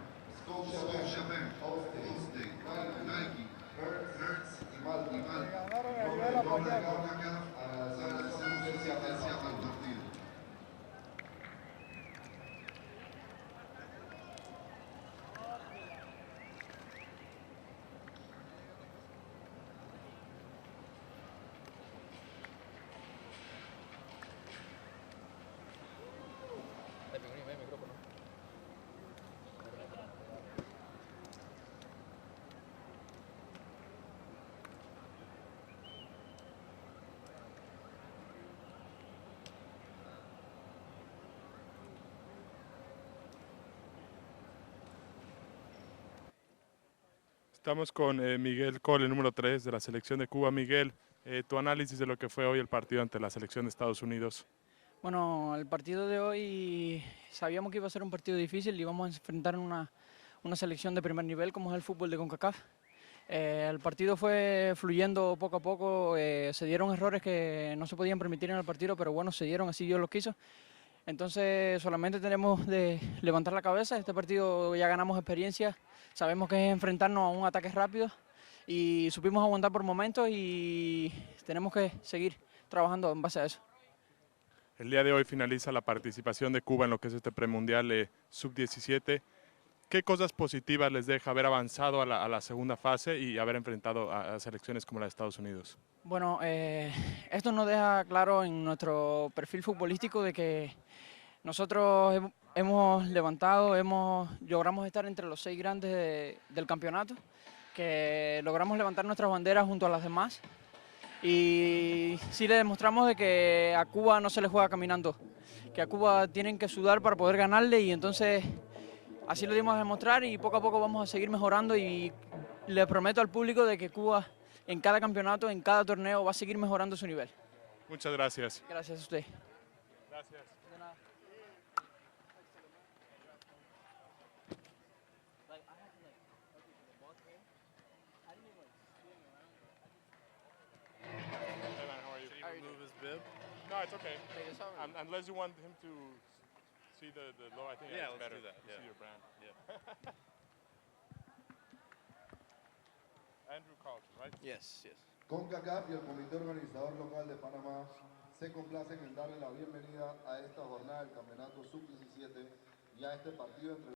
Scotiabank, Allstate, Nike, Hertz y Malta. En nombre de Concacaf, agradecemos su asistencia al partido. Estamos con Miguel Cole, el número 3 de la selección de Cuba. Miguel, tu análisis de lo que fue hoy el partido ante la selección de Estados Unidos. Bueno, el partido de hoy sabíamos que iba a ser un partido difícil y íbamos a enfrentar una selección de primer nivel como es el fútbol de Concacaf. El partido fue fluyendo poco a poco, se dieron errores que no se podían permitir en el partido, pero bueno, se dieron, así Dios lo quiso. Entonces solamente tenemos de levantar la cabeza. Este partido ya ganamos experiencia, sabemos que es enfrentarnos a un ataque rápido y supimos aguantar por momentos y tenemos que seguir trabajando en base a eso. El día de hoy finaliza la participación de Cuba en lo que es este premundial sub-17. ¿Qué cosas positivas les deja haber avanzado a la segunda fase y haber enfrentado a selecciones como la de Estados Unidos? Bueno, esto nos deja claro en nuestro perfil futbolístico de que nosotros hemos levantado, logramos estar entre los 6 grandes del campeonato, que logramos levantar nuestras banderas junto a las demás y sí le demostramos de que a Cuba no se le juega caminando, que a Cuba tienen que sudar para poder ganarle y entonces así lo dimos a demostrar y poco a poco vamos a seguir mejorando y le prometo al público de que Cuba en cada campeonato, en cada torneo va a seguir mejorando su nivel. Muchas gracias. Gracias a usted. Gracias. De nada. Hey man, how are you? Did he remove his bib? No, it's okay. Unless you want him to see the logo, I think Yeah, it's let's better do that, to yeah. see your brand. Yeah. Andrew Carlton, right? Yes, yes. Concacaf y el comité organizador local de Panamá se complacen en darle la bienvenida a esta jornada del Campeonato Sub-17 y a este partido entre